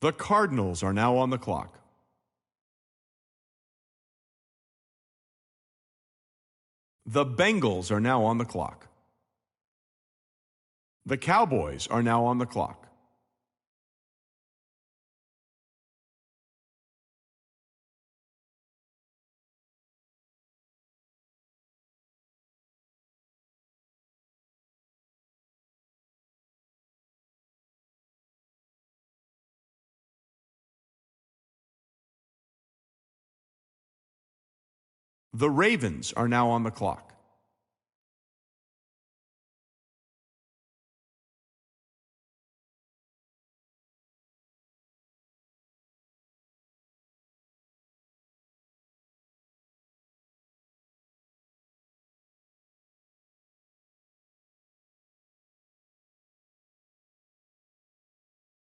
The Cardinals are now on the clock. The Bengals are now on the clock. The Cowboys are now on the clock. The Ravens are now on the clock.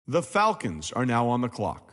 The Falcons are now on the clock.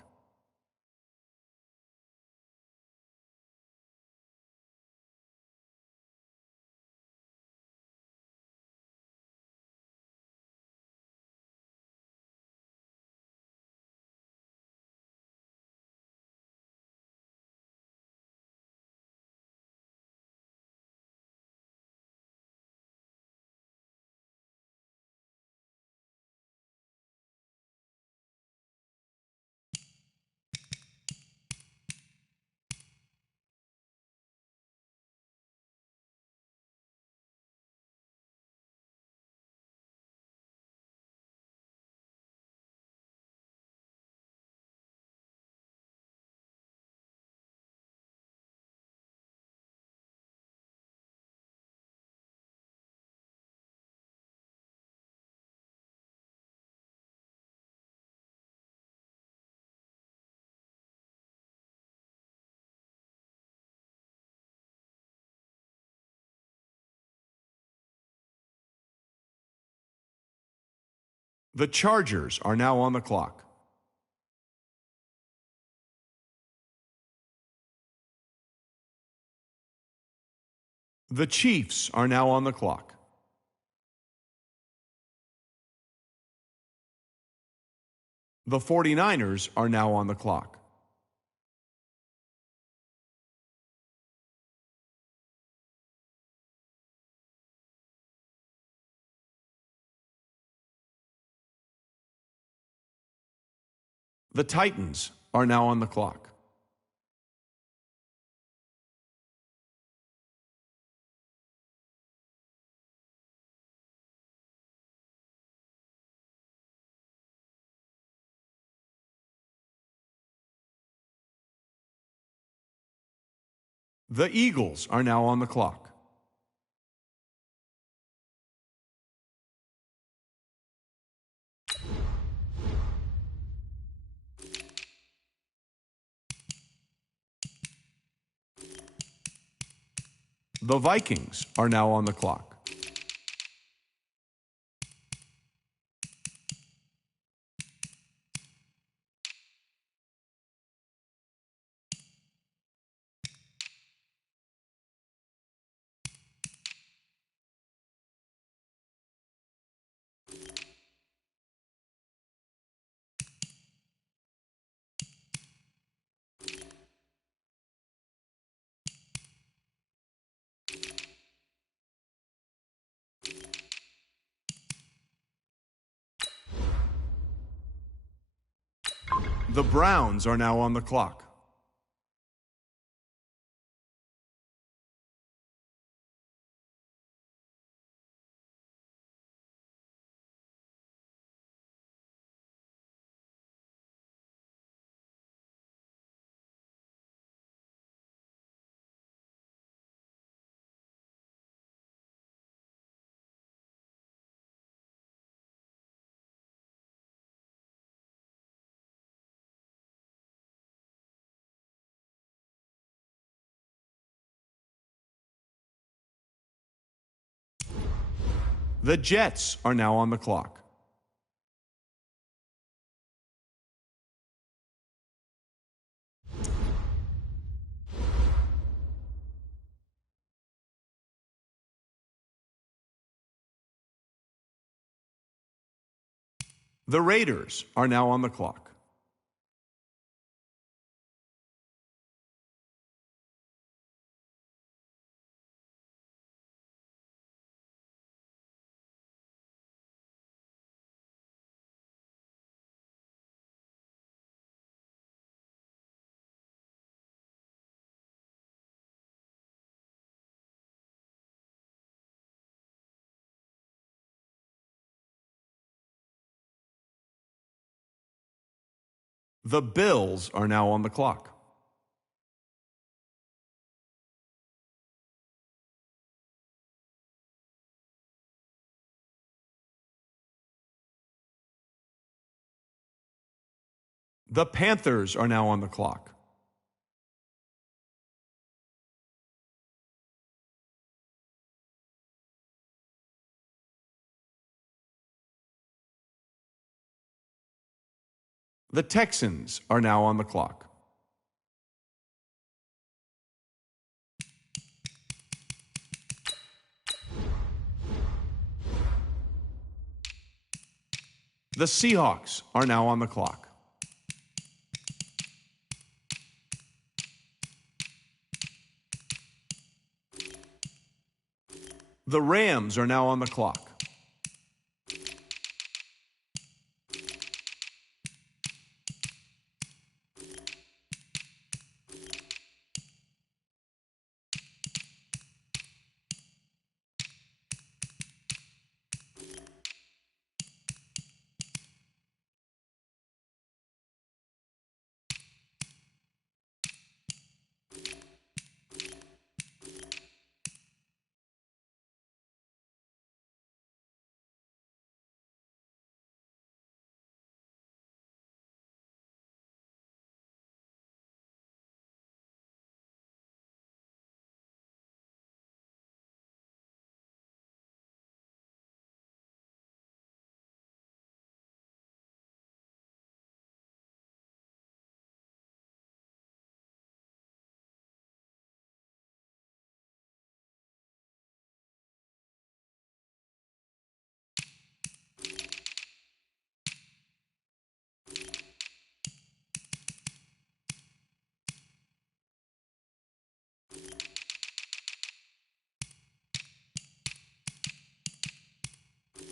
The Chargers are now on the clock. The Chiefs are now on the clock. The 49ers are now on the clock. The Titans are now on the clock. The Eagles are now on the clock. The Vikings are now on the clock. The Browns are now on the clock. The Jets are now on the clock. The Raiders are now on the clock. The Bills are now on the clock. The Panthers are now on the clock. The Texans are now on the clock. The Seahawks are now on the clock. The Rams are now on the clock.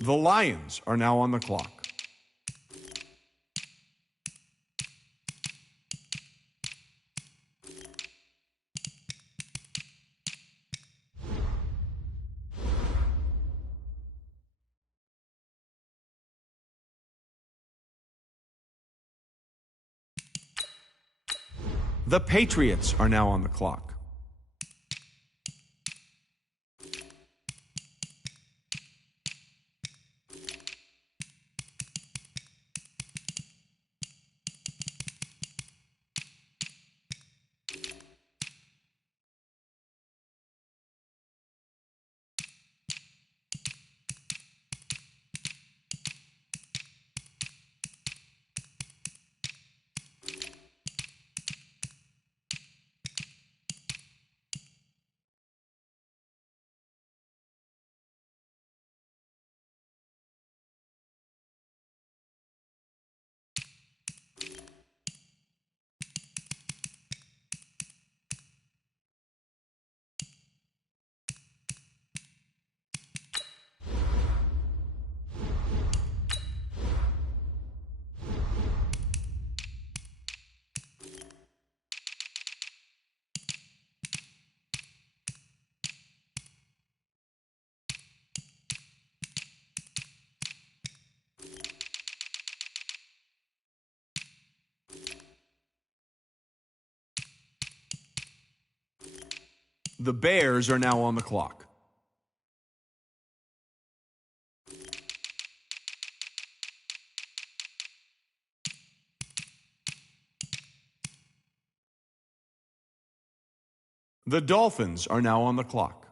The Lions are now on the clock. The Patriots are now on the clock. The Bears are now on the clock. The Dolphins are now on the clock.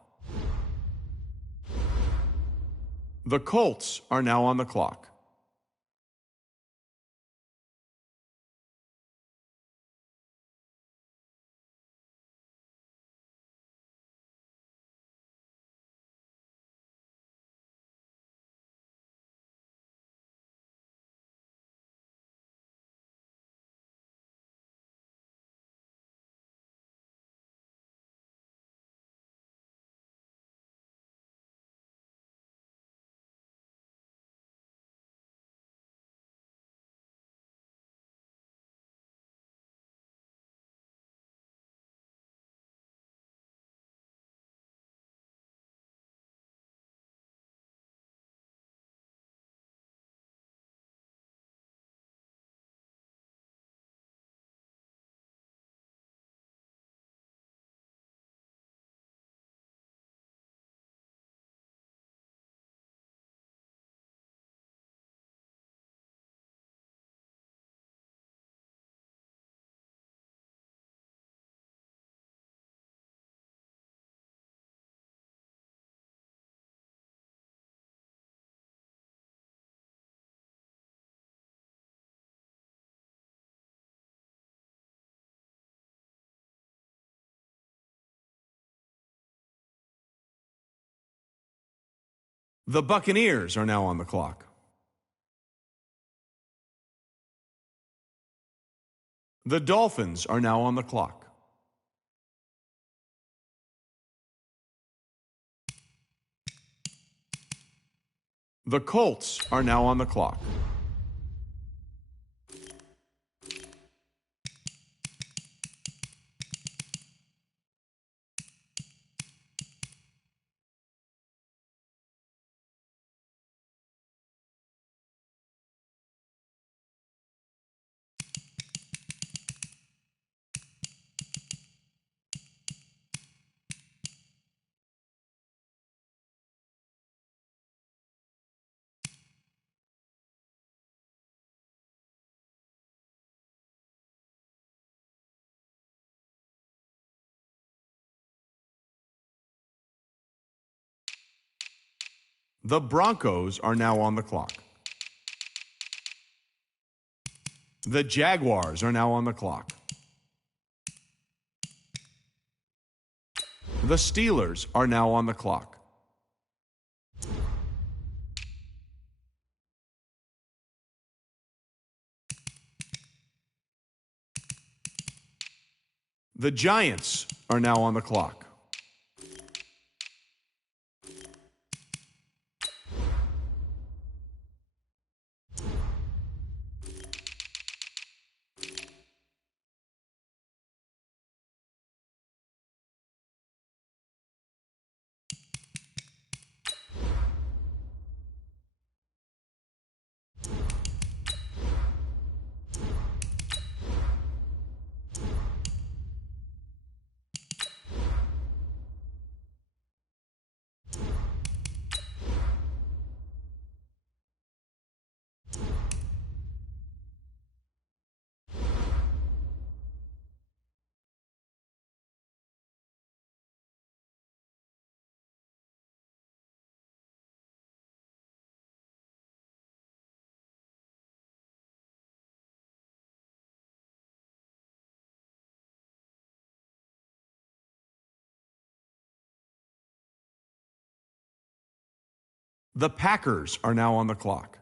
The Colts are now on the clock. The Buccaneers are now on the clock. The Dolphins are now on the clock. The Colts are now on the clock. The Broncos are now on the clock. The Jaguars are now on the clock. The Steelers are now on the clock. The Giants are now on the clock. The Packers are now on the clock.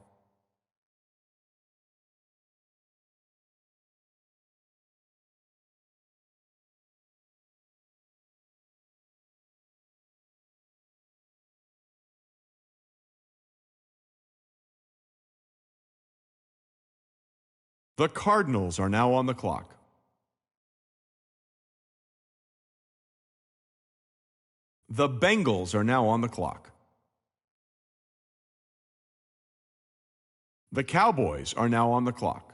The Cardinals are now on the clock. The Bengals are now on the clock. The Cowboys are now on the clock.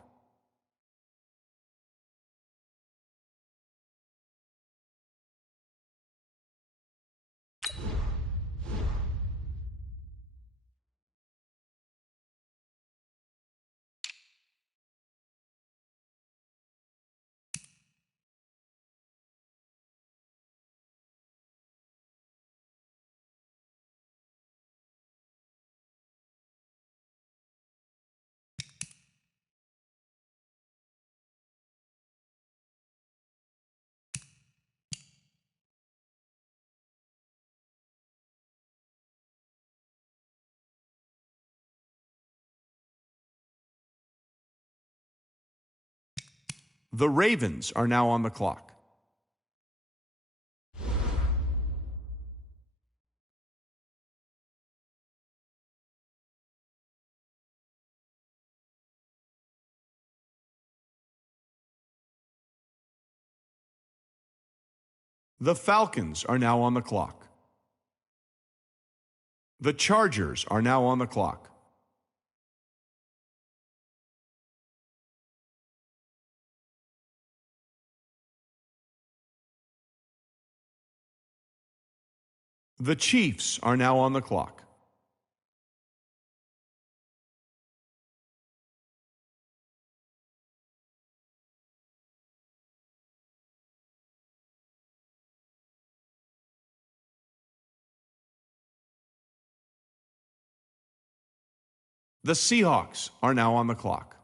The Ravens are now on the clock. The Falcons are now on the clock. The Chargers are now on the clock. The Chiefs are now on the clock. The Seahawks are now on the clock.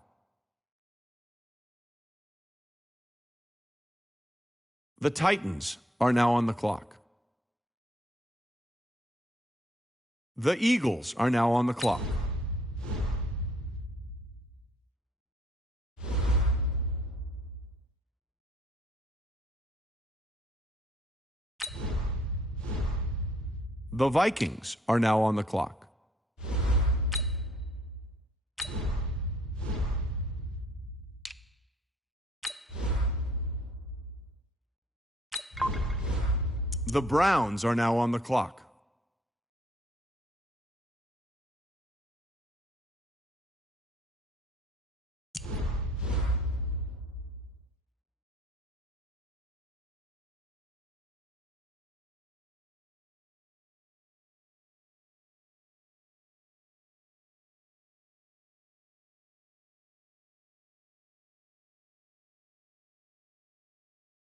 The Titans are now on the clock. The Eagles are now on the clock. The Vikings are now on the clock. The Browns are now on the clock.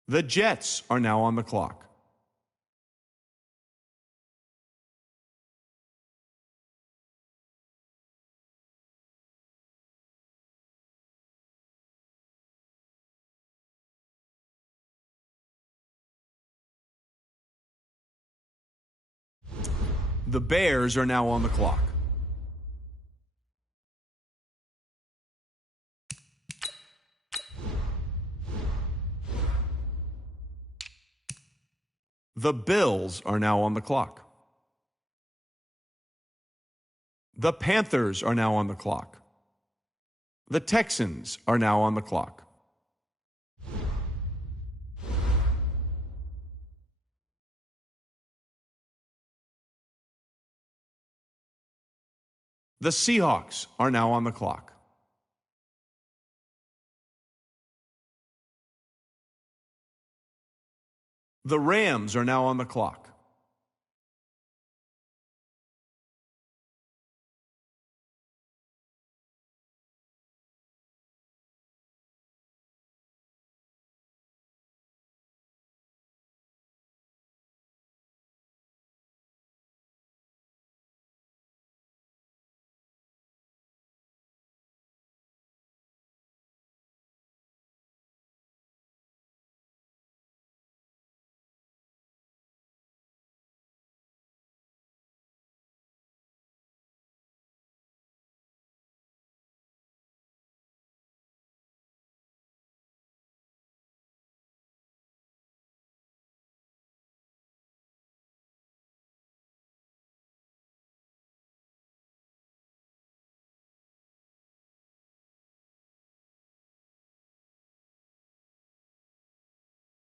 The Jets are now on the clock. The Bears are now on the clock. The Bills are now on the clock. The Panthers are now on the clock. The Texans are now on the clock. The Seahawks are now on the clock. The Rams are now on the clock.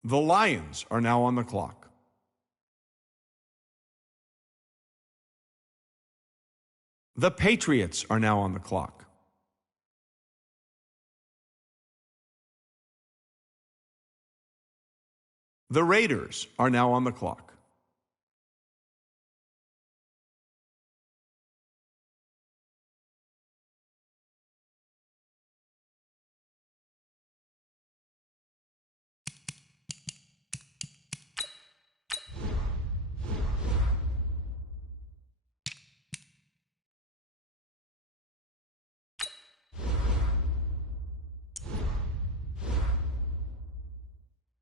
The Lions are now on the clock. The Patriots are now on the clock. The Raiders are now on the clock.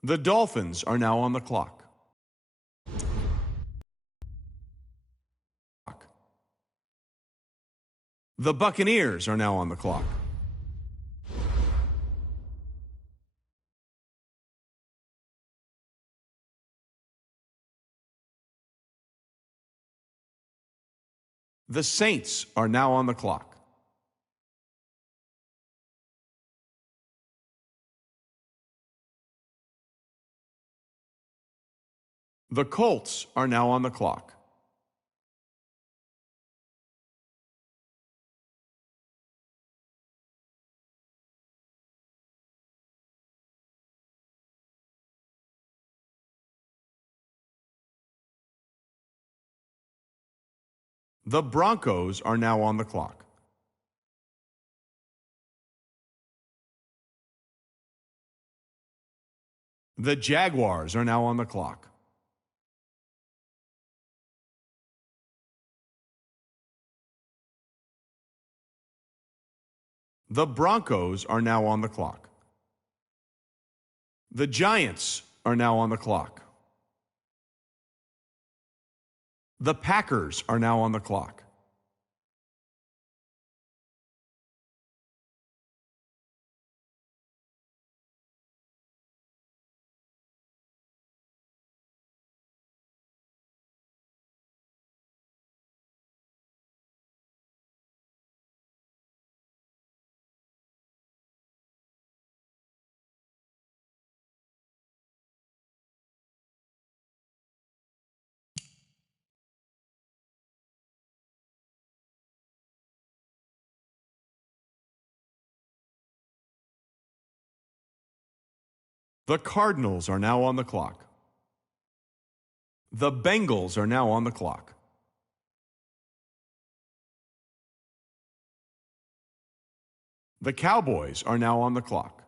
The Dolphins are now on the clock. The Buccaneers are now on the clock. The Saints are now on the clock. The Colts are now on the clock. The Broncos are now on the clock. The Jaguars are now on the clock. The Broncos are now on the clock. The Giants are now on the clock. The Packers are now on the clock. The Cardinals are now on the clock. The Bengals are now on the clock. The Cowboys are now on the clock.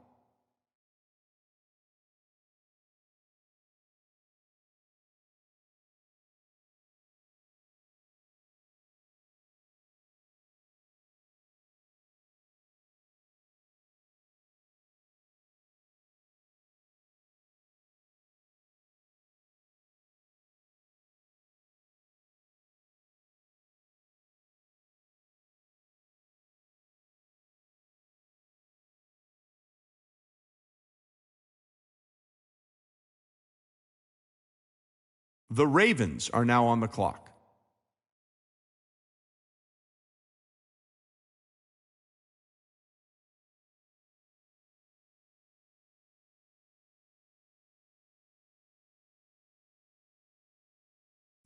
The Ravens are now on the clock.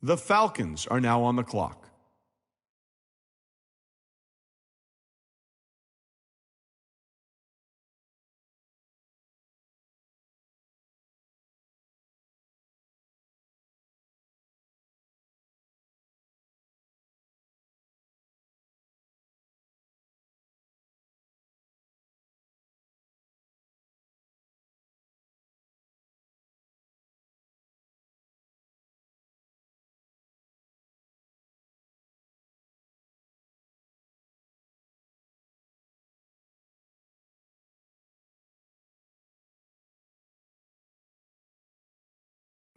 The Falcons are now on the clock.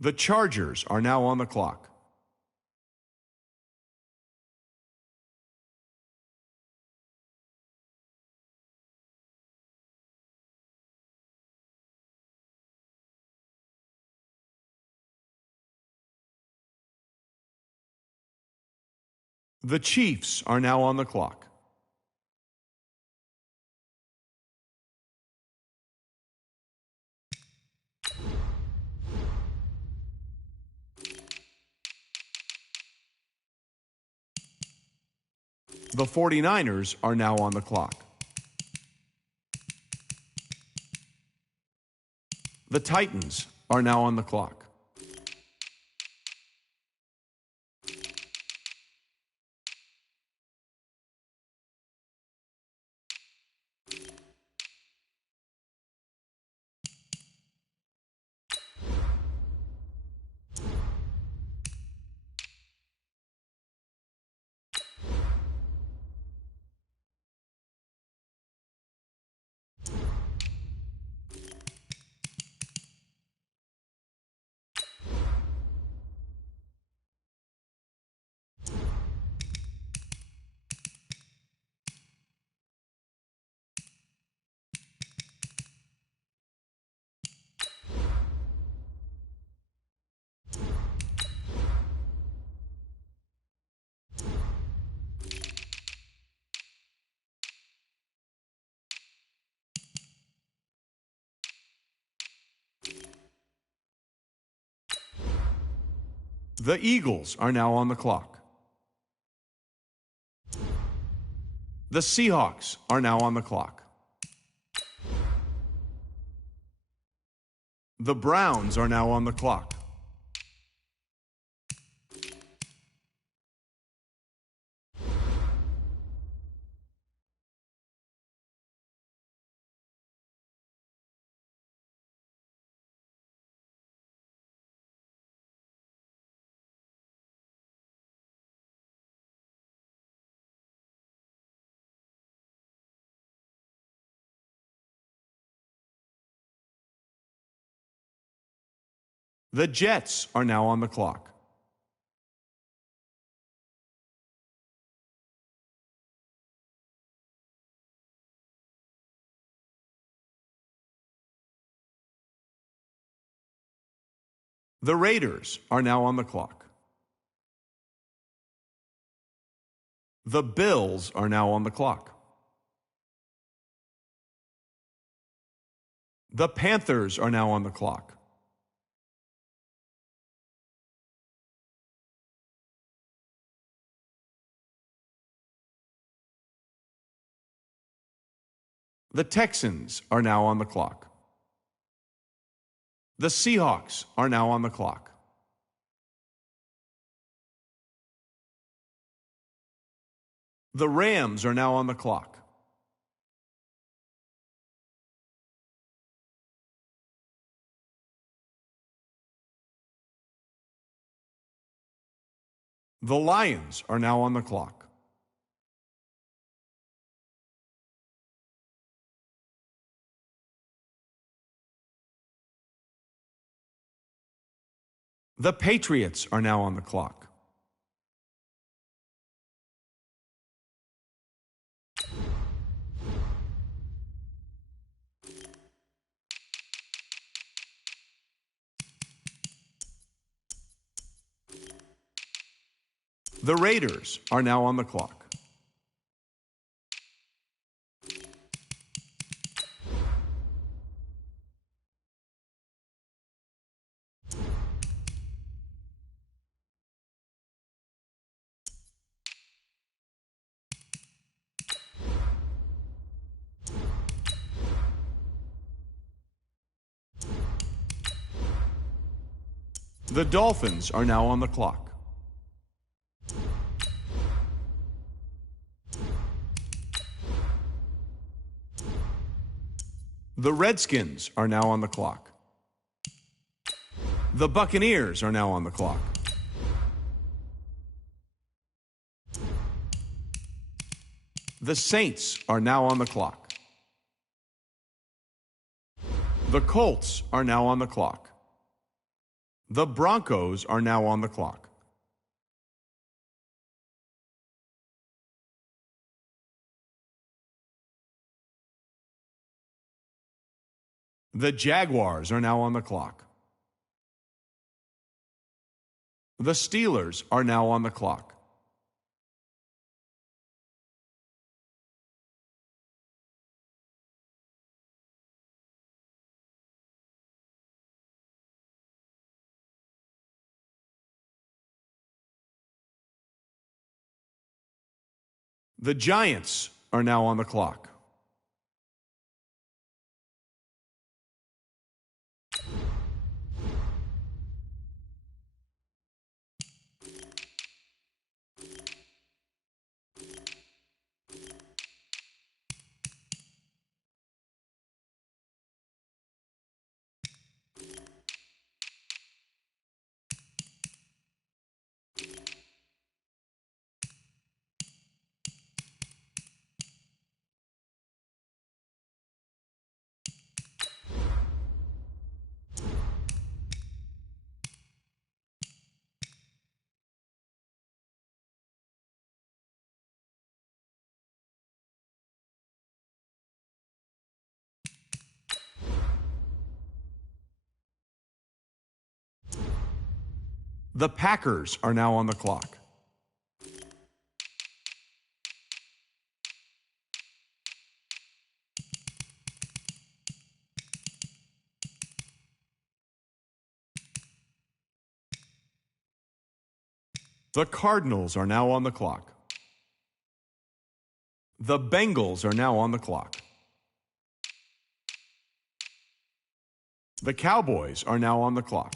The Chargers are now on the clock. The Chiefs are now on the clock. The 49ers are now on the clock. The Titans are now on the clock. The Eagles are now on the clock. The Seahawks are now on the clock. The Browns are now on the clock. The Jets are now on the clock. The Raiders are now on the clock. The Bills are now on the clock. The Panthers are now on the clock. The Texans are now on the clock. The Seahawks are now on the clock. The Rams are now on the clock. The Lions are now on the clock. The Patriots are now on the clock. The Raiders are now on the clock. The Dolphins are now on the clock. The Redskins are now on the clock. The Buccaneers are now on the clock. The Saints are now on the clock. The Colts are now on the clock. The Broncos are now on the clock. The Jaguars are now on the clock. The Steelers are now on the clock. The Giants are now on the clock. The Packers are now on the clock. The Cardinals are now on the clock. The Bengals are now on the clock. The Cowboys are now on the clock.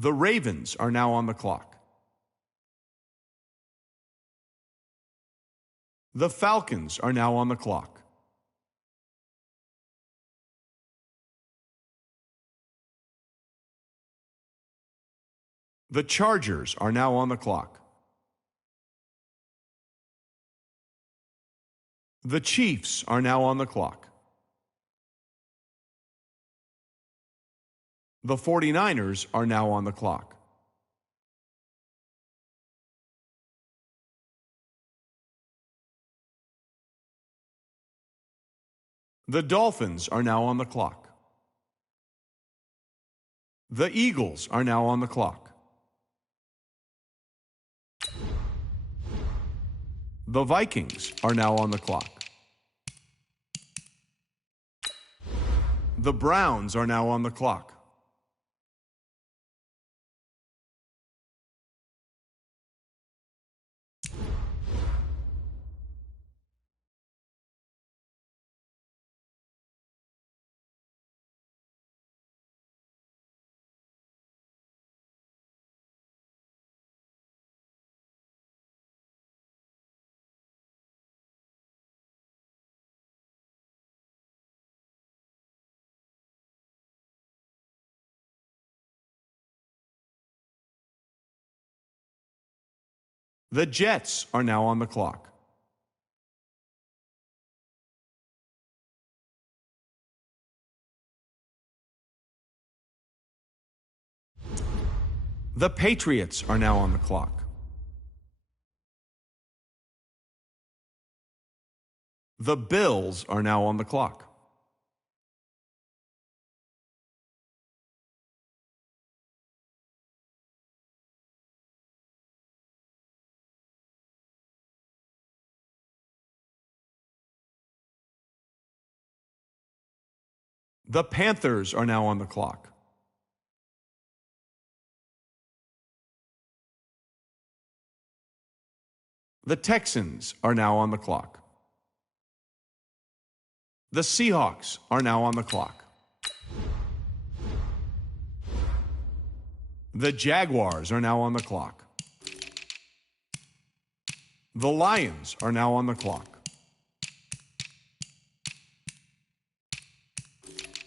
The Ravens are now on the clock. The Falcons are now on the clock. The Chargers are now on the clock. The Chiefs are now on the clock. The 49ers are now on the clock. The Dolphins are now on the clock. The Eagles are now on the clock. The Vikings are now on the clock. The Browns are now on the clock. The Jets are now on the clock. The Patriots are now on the clock. The Bills are now on the clock. The Panthers are now on the clock. The Texans are now on the clock. The Seahawks are now on the clock. The Jaguars are now on the clock. The Lions are now on the clock.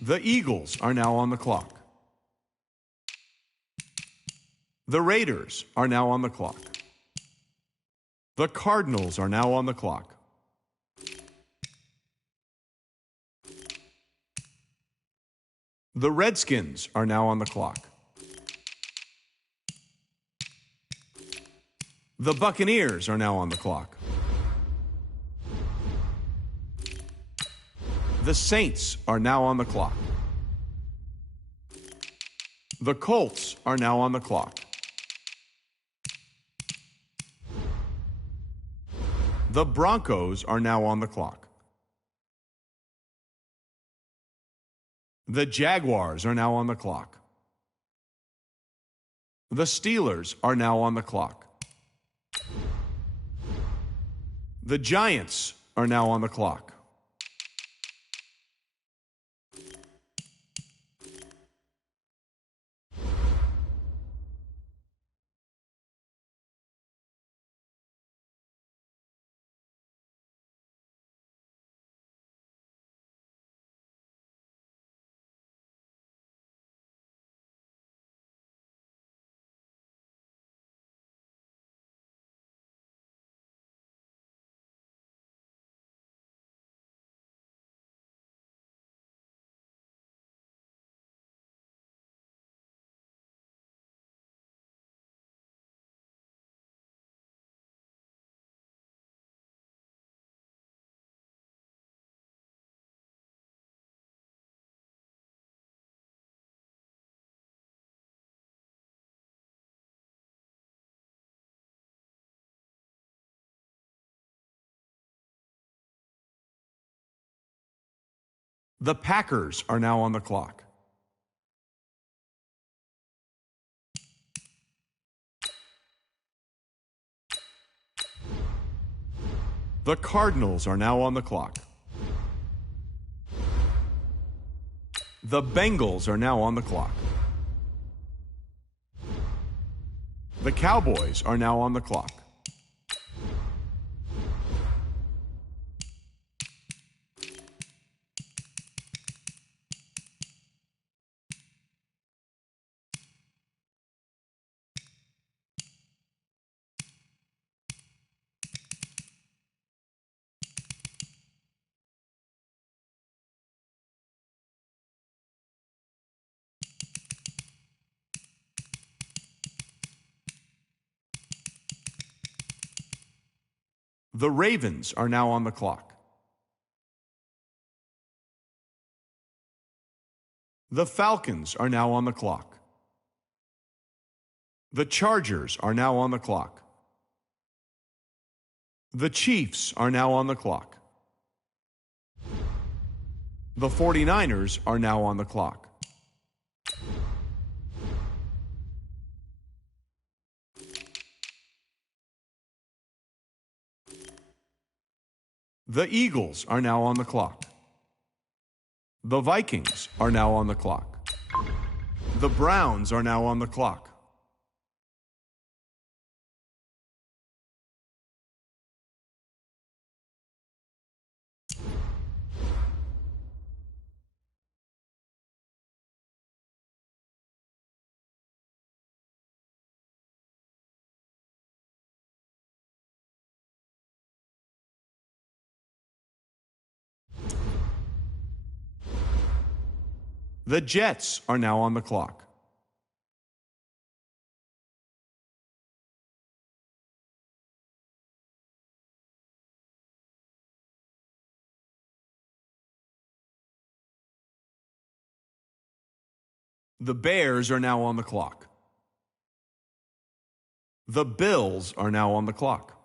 The Eagles are now on the clock. The Raiders are now on the clock. The Cardinals are now on the clock. The Redskins are now on the clock. The Buccaneers are now on the clock. The Saints are now on the clock. The Colts are now on the clock. The Broncos are now on the clock. The Jaguars are now on the clock. The Steelers are now on the clock. The Giants are now on the clock. The Packers are now on the clock. The Cardinals are now on the clock. The Bengals are now on the clock. The Cowboys are now on the clock. The Ravens are now on the clock. The Falcons are now on the clock. The Chargers are now on the clock. The Chiefs are now on the clock. The 49ers are now on the clock. The Eagles are now on the clock. The Vikings are now on the clock. The Browns are now on the clock. The Jets are now on the clock. The Bears are now on the clock. The Bills are now on the clock.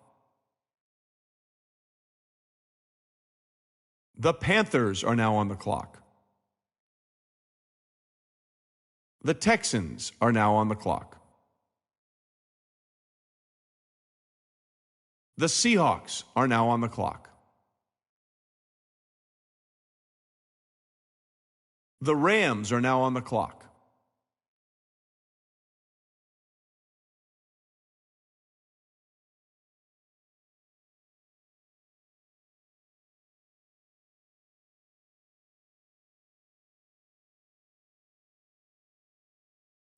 The Panthers are now on the clock. The Texans are now on the clock. The Seahawks are now on the clock. The Rams are now on the clock.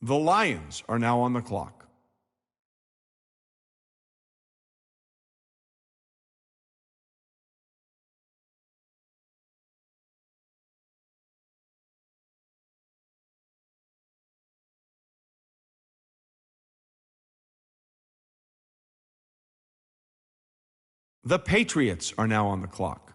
The Lions are now on the clock. The Patriots are now on the clock.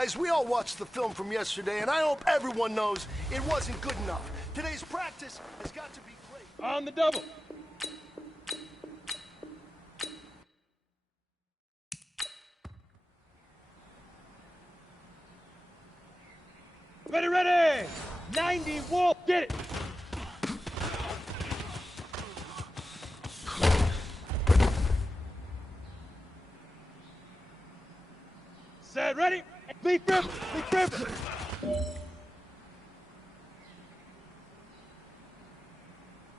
guys, we all watched the film from yesterday, and I hope everyone knows it wasn't good enough. Today's practice has got to be great. On the double. Ready, ready! 90 Wolf, get it! Set, ready? Leaf river, leaf river!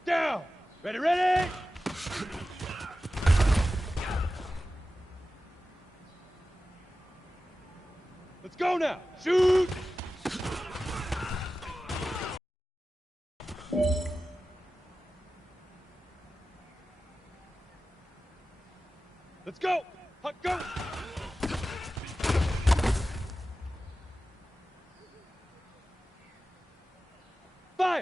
Down! Ready, ready! Let's go now! Shoot! Let's go! Huck, go! Fire!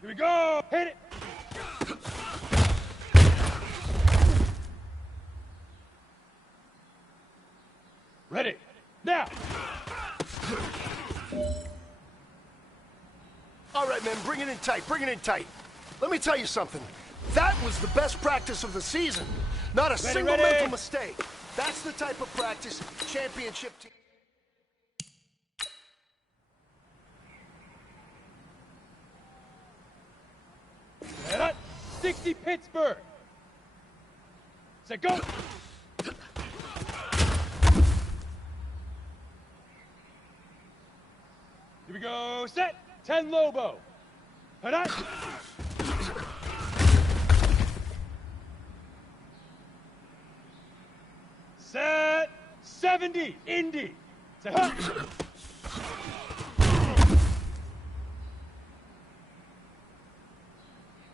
Here we go! Hit it! Ready! Now! All right, man, bring it in tight, bring it in tight. Let me tell you something. That was the best practice of the season. Not a single mental mistake. That's the type of practice championship team... And up, 60 Pittsburgh! Set, go! Here we go, set! 10 Lobo! And up! Set! 70 Indy! Set, up!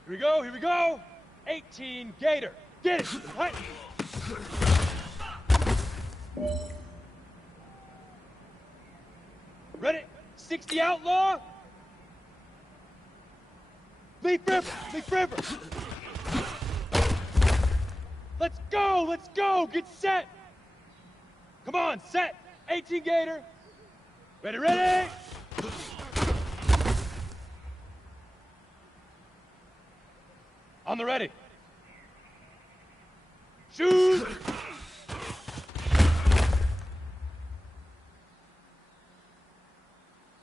Here we go, here we go! 18 Gator! Get it! Right. Ready? 60 Outlaw! Leaf river! Leaf river! Let's go! Let's go! Get set! Come on, set! 18 Gator! Ready, ready! On the ready. Shoot!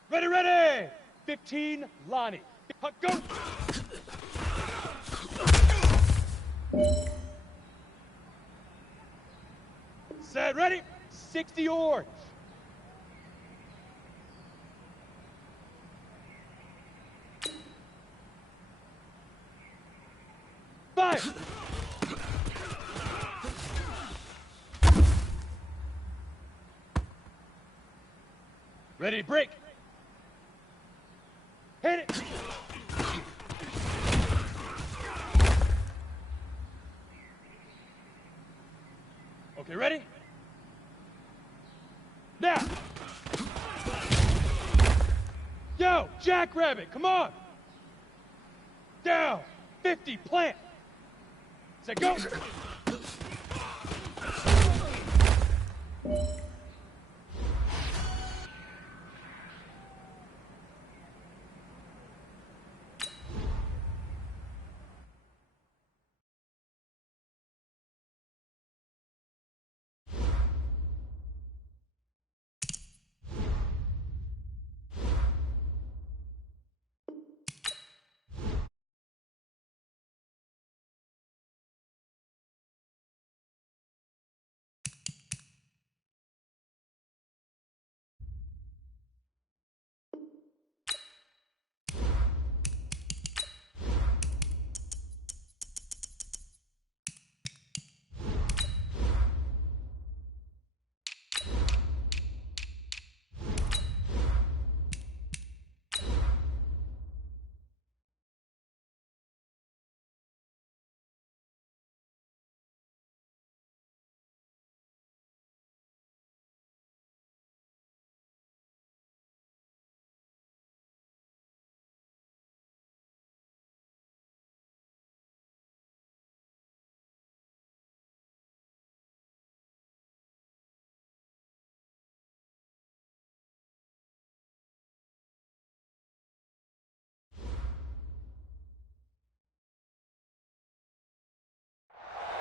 Ready, ready! 15 Lonnie. Huck, go! Set, ready? 60 Orange. Fire! Ready, break! Hit it! Okay, ready? Now! Yo, Jackrabbit, come on! Down! 50, plant! Set, go!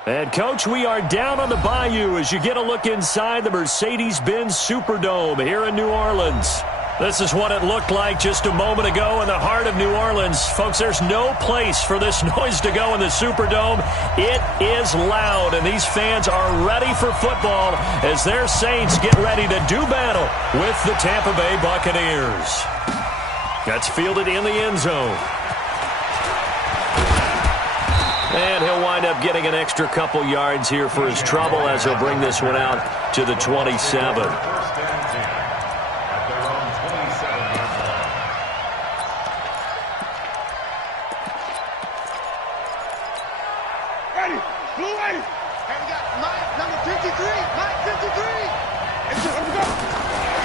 And, Coach, we are down on the Bayou as you get a look inside the Mercedes-Benz Superdome here in New Orleans. This is what it looked like just a moment ago in the heart of New Orleans. Folks, there's no place for this noise to go in the Superdome. It is loud, and these fans are ready for football as their Saints get ready to do battle with the Tampa Bay Buccaneers. That's fielded in the end zone. And he'll wind up getting an extra couple yards here for his trouble as he'll bring this one out to the 27.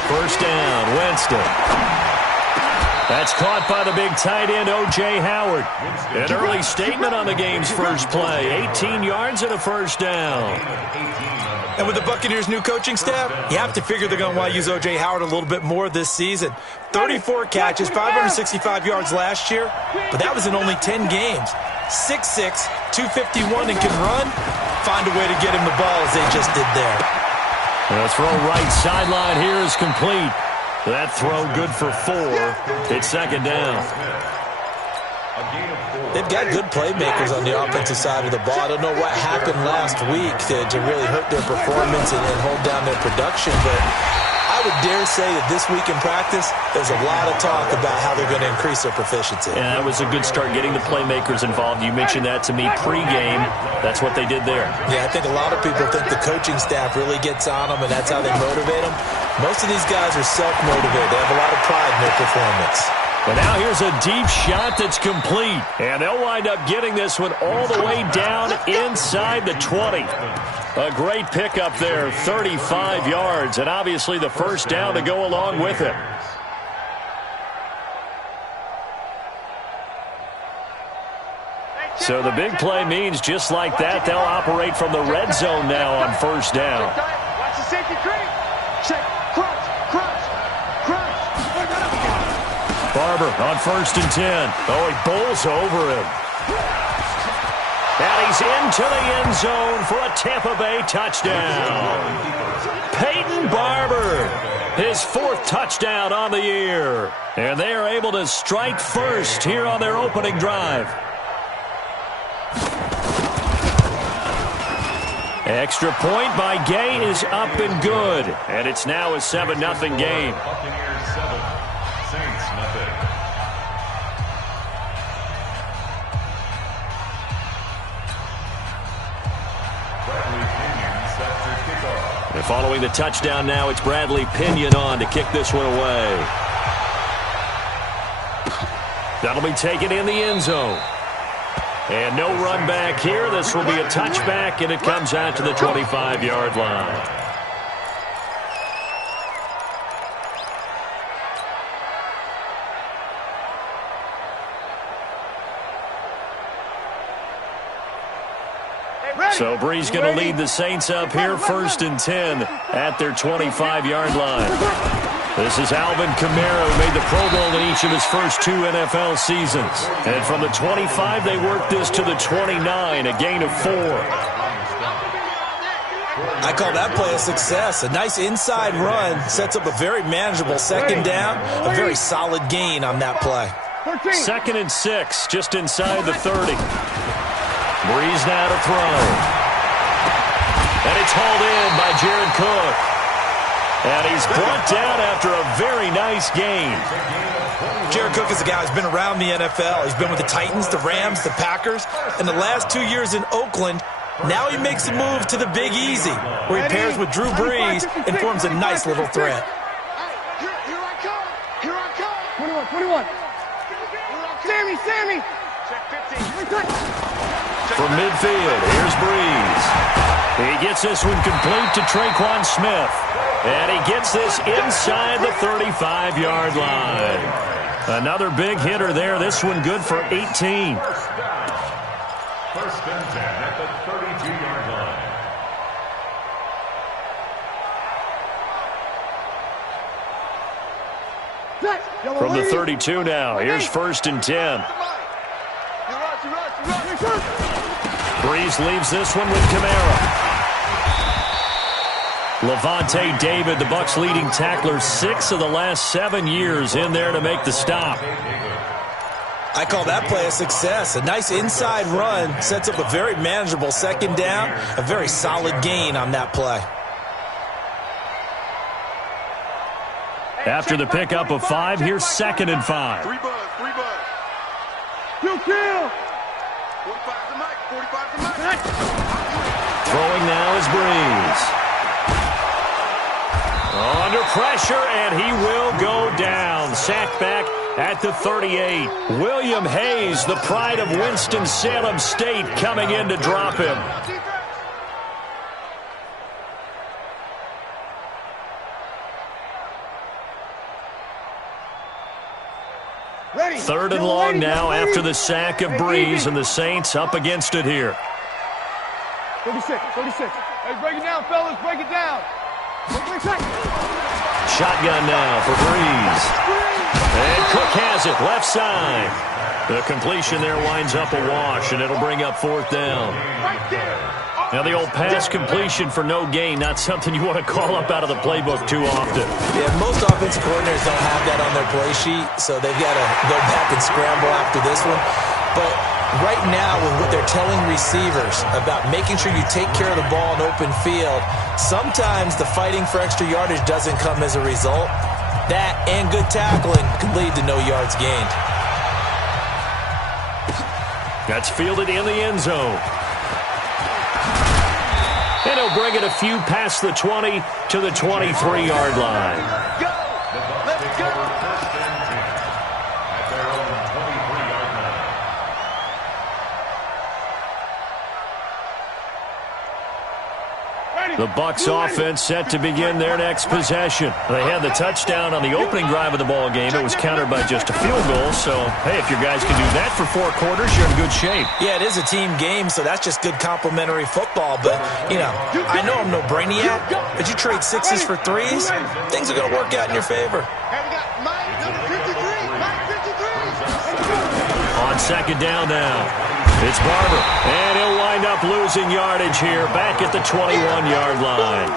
First down, Winston. That's caught by the big tight end, O.J. Howard. An early statement on the game's first play. 18 yards and a first down. And with the Buccaneers' new coaching staff, you have to figure they're going to want to use O.J. Howard a little bit more this season. 34 catches, 565 yards last year, but that was in only 10 games. 6'6", 251, and can run. Find a way to get him the ball as they just did there. The throw right sideline here is complete. That throw good for 4. It's second down. They've got good playmakers on the offensive side of the ball. I don't know what happened last week to really hurt their performance and hold down their production, but I would dare say that this week in practice, there's a lot of talk about how they're going to increase their proficiency. Yeah, that was a good start, getting the playmakers involved. You mentioned that to me pregame. That's what they did there. Yeah, I think a lot of people think the coaching staff really gets on them, and that's how they motivate them. Most of these guys are self-motivated. They have a lot of pride in their performance. And now here's a deep shot that's complete. And they'll wind up getting this one all the way down inside the 20. A great pickup there, 35 yards, and obviously the first down to go along with it. So the big play means just like that, they'll operate from the red zone now on first down. Watch the safety creep. Check. Crunch. Barber on 1st and 10. Oh, he bowls over him. And he's into the end zone for a Tampa Bay touchdown. Peyton Barber, his 4th touchdown on the year. And they are able to strike first here on their opening drive. Extra point by Gay is up and good. And it's now a 7-0 game. Buccaneers 7, Saints nothing. And following the touchdown now, it's Bradley Pinion on to kick this one away. That'll be taken in the end zone. And no run back here. This will be a touchback, and it comes out to the 25-yard line. So Brees going to lead the Saints up here, 1st and 10 at their 25-yard line. This is Alvin Kamara, who made the Pro Bowl in each of his first 2 NFL seasons. And from the 25, they worked this to the 29, a gain of 4. I call that play a success. A nice inside run sets up a very manageable second down, a very solid gain on that play. 2nd and 6, just inside the 30. Brees now to throw. And it's hauled in by Jared Cook. And he's brought down after a very nice gain. Jared Cook is a guy who's been around the NFL. He's been with the Titans, the Rams, the Packers, and the last 2 years in Oakland. Now he makes a move to the Big Easy, where he pairs with Drew Brees and forms a nice little threat. Here I come. 21. Sammy. Check 15. From midfield, here's Brees. He gets this one complete to Traquan Smith. And he gets this inside the 35-yard line. Another big hitter there. This one good for 18. First and 10 at the 32-yard line. From the 32 now, here's 1st and 10. Breeze leaves this one with Kamara. Levante David, the Bucs' leading tackler, 6 of the last 7 years in there to make the stop. I call that play a success. A nice inside run sets up a very manageable second down, a very solid gain on that play. After the pickup of 5, here's 2nd and 5. 3 buzz. Kill. 45 to Mike. 45 to Mike. Throwing now is Breeze. Under pressure, and he will go down. Sacked back at the 38. William Hayes, the pride of Winston-Salem State, coming in to drop him. Ready. 3rd and long now after the sack of Breeze, and the Saints up against it here. 36. Hey, break it down, fellas. Break it down. Shotgun now for Breeze. And Cook has it, left side. The completion there winds up a wash, and it'll bring up 4th down. Now the old pass completion for no gain, not something you want to call up out of the playbook too often. Yeah, most offensive coordinators don't have that on their play sheet, so they've got to go back and scramble after this one. But right now, with what they're telling receivers about making sure you take care of the ball in open field, sometimes the fighting for extra yardage doesn't come as a result. That and good tackling can lead to no yards gained. That's fielded in the end zone. And he'll bring it a few past the 20 to the 23-yard line. Go! Let's go! At their own 23-yard line. The Bucs offense set to begin their next possession. They had the touchdown on the opening drive of the ball game. It was countered by just a field goal. So, hey, if your guys can do that for 4 quarters, you're in good shape. Yeah, it is a team game, so that's just good complimentary football. But, you know, I know I'm no brainiac, but you trade 6s for 3s, things are going to work out in your favor. Hey, we got Mike, number 53. Mike 53. On 2nd down now, it's Barber. And he'll wind up losing yardage here back at the 21-yard line.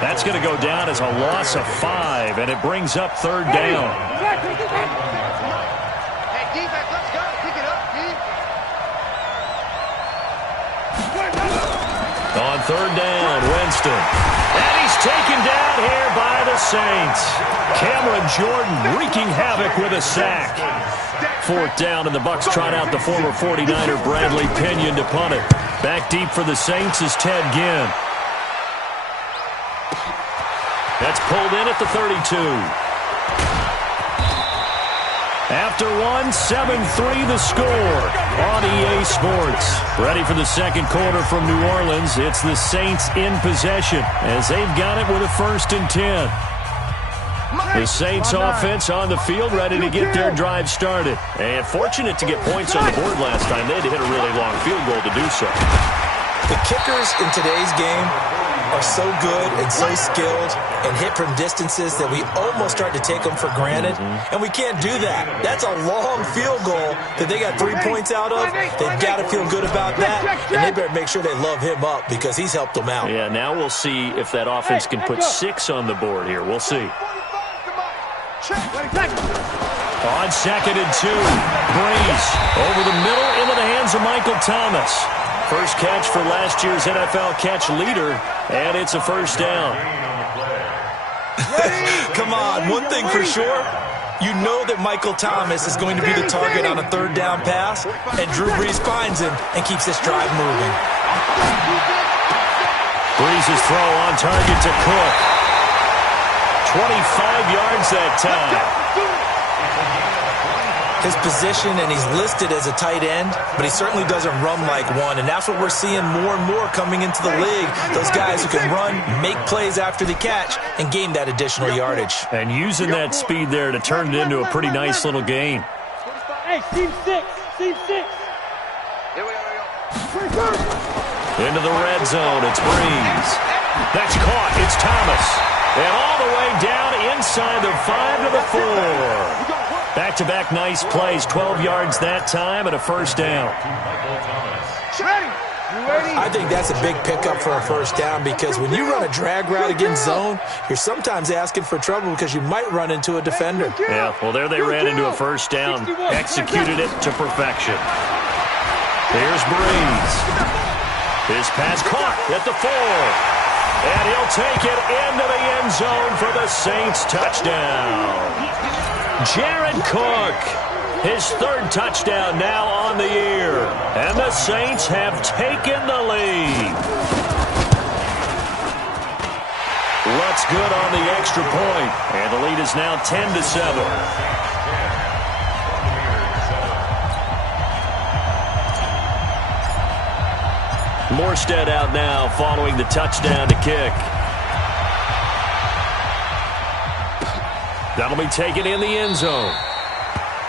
That's going to go down as a loss of 5, and it brings up 3rd down. Hey, defense, let's go. Pick it up, D. On 3rd down, Winston. And he's taken down here by the Saints. Cameron Jordan wreaking havoc with a sack. 4th down, and the Bucs trot out the former 49er Bradley Pinion to punt it. Back deep for the Saints is Ted Ginn. That's pulled in at the 32. After 7-3 the score on EA Sports. Ready for the 2nd quarter from New Orleans. It's the Saints in possession as they've got it with a 1st and 10. The Saints offense on the field, ready to get their drive started. And fortunate to get points on the board last time. They had to hit a really long field goal to do so. The kickers in today's game are so good and so skilled and hit from distances that we almost start to take them for granted. And we can't do that. That's a long field goal that they got 3 points out of. They've got to feel good about that. And they better make sure they love him up because he's helped them out. Yeah, now we'll see if that offense can put 6 on the board here. We'll see. On 2nd and 2, Breeze over the middle into the hands of Michael Thomas. First catch for last year's NFL catch leader, and it's a 1st down. Come on, one thing for sure, you know that Michael Thomas is going to be the target on a 3rd down pass, and Drew Brees finds him and keeps this drive moving. Breeze's throw on target to Cook. 25 yards that time. His position, and he's listed as a tight end, but he certainly doesn't run like one, and that's what we're seeing more and more coming into the league. Those guys who can run, make plays after the catch, and gain that additional yardage. And using that speed there to turn it into a pretty nice little gain. Hey, team 6. Team 6. Here we go. Into the red zone, it's Breeze. That's caught, it's Thomas. And all the way down inside the 5 to the 4. Back-to-back nice plays, 12 yards that time and a 1st down. Ready. I think that's a big pickup for a first down because when you run a drag route against zone, you're sometimes asking for trouble because you might run into a defender. Yeah, well, there they ran into a first down. Executed it to perfection. Here's Breeze. His pass caught at the 4. And he'll take it into the end zone for the Saints touchdown. Jared Cook, his 3rd touchdown now on the year. And the Saints have taken the lead. Luck's good on the extra point. And the lead is now 10-7. Morstead out now following the touchdown to kick. That'll be taken in the end zone.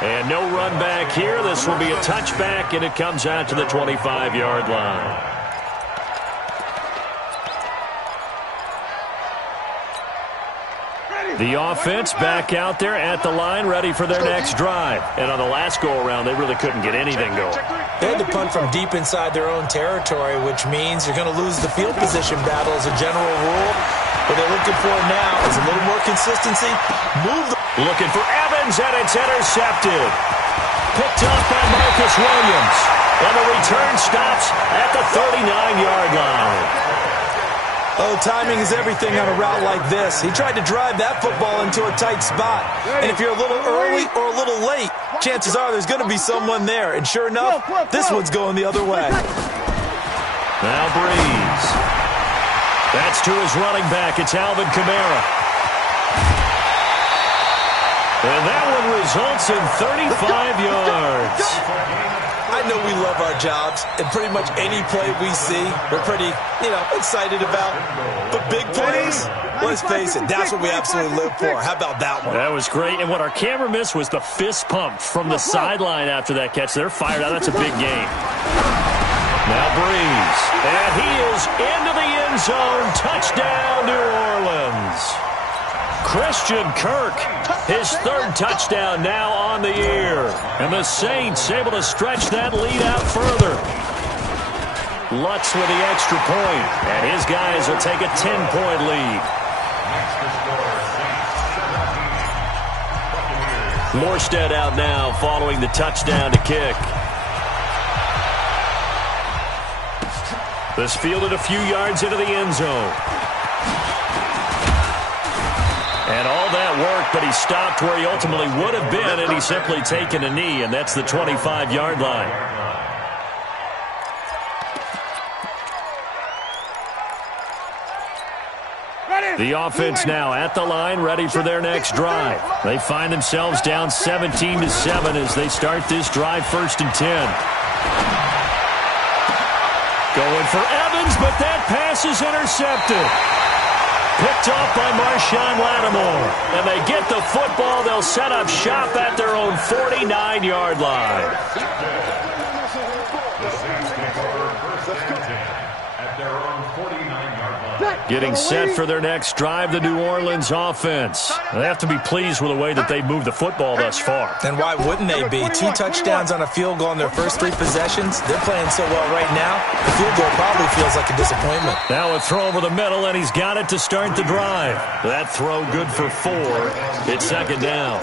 And no run back here. This will be a touchback, and it comes out to the 25-yard line. The offense back out there at the line, ready for their next drive. And on the last go-around, they really couldn't get anything going. They had to punt from deep inside their own territory, which means you're going to lose the field position battle as a general rule. What they're looking for now is a little more consistency. Looking for Evans, and it's intercepted. Picked up by Marcus Williams. And the return stops at the 39-yard line. Oh, timing is everything on a route like this. He tried to drive that football into a tight spot. And if you're a little early or a little late, chances are there's going to be someone there. And sure enough, this one's going the other way. Now Breeze. That's to his running back. It's Alvin Kamara. And that one results in 35 yards. I know we love our jobs, and pretty much any play we see, we're pretty, excited about. But big plays, let's face it, that's what we absolutely live for. How about that one? That was great, and what our camera missed was the fist pump from the sideline after that catch. They're fired out. That's a big game. Now Breeze, and he is into the end zone. Touchdown, New Orleans. Christian Kirk, his 3rd touchdown now on the year. And the Saints able to stretch that lead out further. Lutz with the extra point, and his guys will take a 10-point lead. Morstead out now following the touchdown to kick. This fielded a few yards into the end zone. And all that worked, but he stopped where he ultimately would have been, and he's simply taken a knee, and that's the 25-yard line. The offense now at the line, ready for their next drive. They find themselves down 17-7 as they start this drive 1st and 10. Going for Evans, but that pass is intercepted. Picked off by Marshawn Lattimore. And they get the football. They'll set up shop at their own 49-yard line. Getting set for their next drive, the New Orleans offense. They have to be pleased with the way that they moved the football thus far. And why wouldn't they be? 2 touchdowns on a field goal in their first 3 possessions. They're playing so well right now, the field goal probably feels like a disappointment. Now a throw over the middle, and he's got it to start the drive. That throw good for 4. It's 2nd down.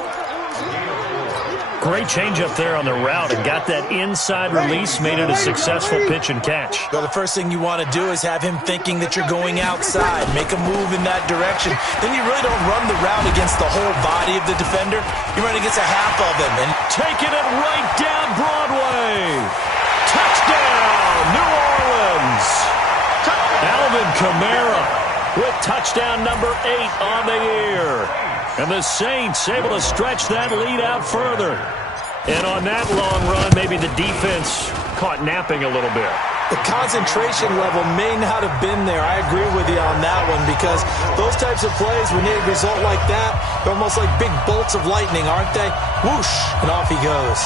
Great change up there on the route and got that inside release, made it a successful pitch and catch. Well, the first thing you want to do is have him thinking that you're going outside, make a move in that direction. Then you really don't run the route against the whole body of the defender. You run against a half of him. And taking it right down Broadway. Touchdown, New Orleans. Alvin Kamara with touchdown number 8 on the year. And the Saints able to stretch that lead out further. And on that long run, maybe the defense caught napping a little bit. The concentration level may not have been there. I agree with you on that one because those types of plays, when they result like that, they're almost like big bolts of lightning, aren't they? Whoosh, and off he goes.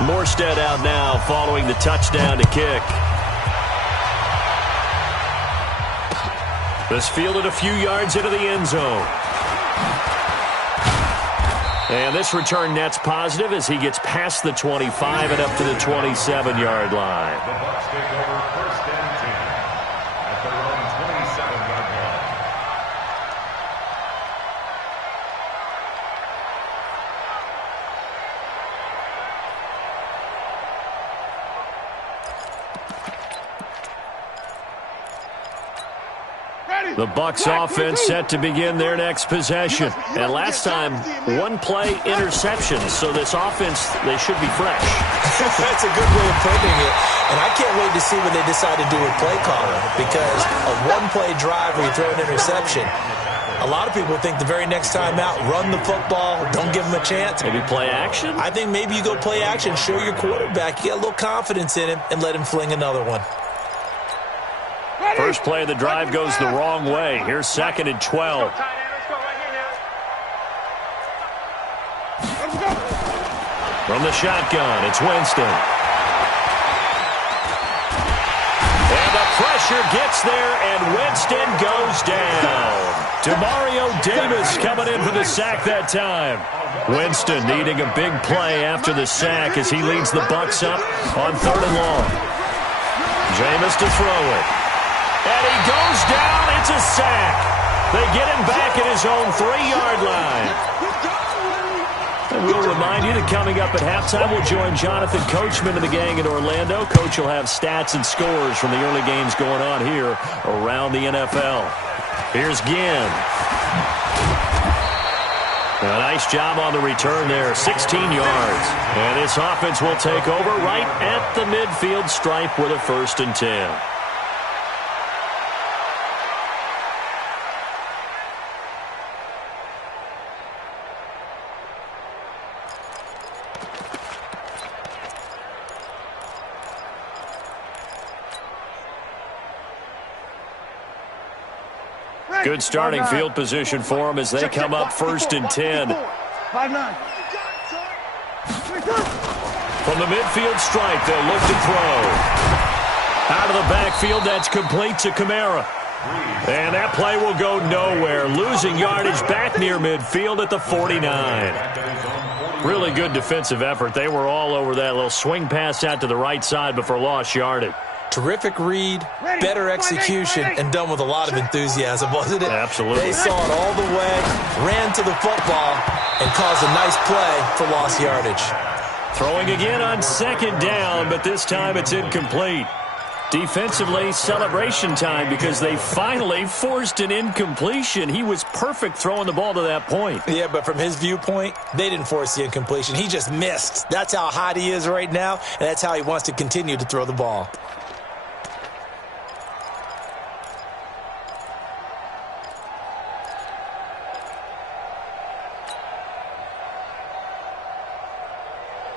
Morstead out now following the touchdown to kick. This fielded a few yards into the end zone. And this return net's positive as he gets past the 25 and up to the 27-yard line. The Bucs take over first and 10 at their own 27-yard line. The Bucs offense set to begin their next possession. And last time, one-play interception. So this offense, they should be fresh. That's a good way of putting it. And I can't wait to see what they decide to do with play calling. Because a one-play drive where you throw an interception, a lot of people think the very next time out, run the football, don't give them a chance. Maybe play action? I think maybe you go play action, show your quarterback, you get a little confidence in him, and let him fling another one. First play of the drive goes the wrong way. Here's 2nd and 12. From the shotgun, it's Winston. And the pressure gets there, and Winston goes down. Demario Davis coming in for the sack that time. Winston needing a big play after the sack as he leads the Bucs up on 3rd and long. Jameis to throw it. And he goes down. It's a sack. They get him back at his own 3-yard line. And we'll remind you that coming up at halftime, we'll join Jonathan Coachman and the gang in Orlando. Coach will have stats and scores from the early games going on here around the NFL. Here's Ginn. A nice job on the return there, 16 yards. And this offense will take over right at the midfield stripe with a 1st and 10. Good starting field position for them as they come up 1st and 10. 5-9. From the midfield stripe, they'll look to throw. Out of the backfield, that's complete to Kamara. And that play will go nowhere. Losing yardage back near midfield at the 49. Really good defensive effort. They were all over that little swing pass out to the right side before lost yardage. Terrific read, better execution, and done with a lot of enthusiasm, wasn't it? Absolutely. They saw it all the way, ran to the football, and caused a nice play for lost yardage. Throwing again on 2nd down, but this time it's incomplete. Defensively, celebration time because they finally forced an incompletion. He was perfect throwing the ball to that point. Yeah, but from his viewpoint, they didn't force the incompletion. He just missed. That's how hot he is right now, and that's how he wants to continue to throw the ball.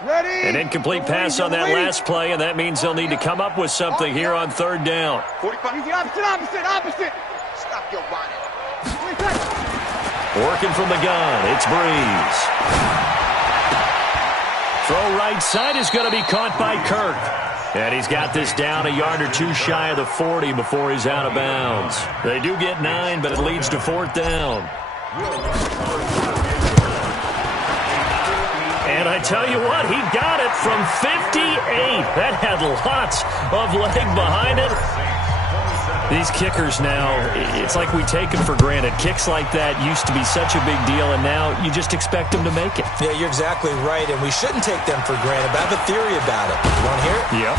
An incomplete pass on that last play, and that means they'll need to come up with something here on 3rd down. 45. Opposite. Stop your whining. Working from the gun, it's Breeze. Throw right side is going to be caught by Kirk. And he's got this down a yard or two shy of the 40 before he's out of bounds. They do get 9, but it leads to 4th down. And I tell you what, he got it from 58. That had lots of leg behind it. These kickers now, it's like we take them for granted. Kicks like that used to be such a big deal, and now you just expect them to make it. Yeah, you're exactly right, and we shouldn't take them for granted. But I have a theory about it. You want to hear it? Yep.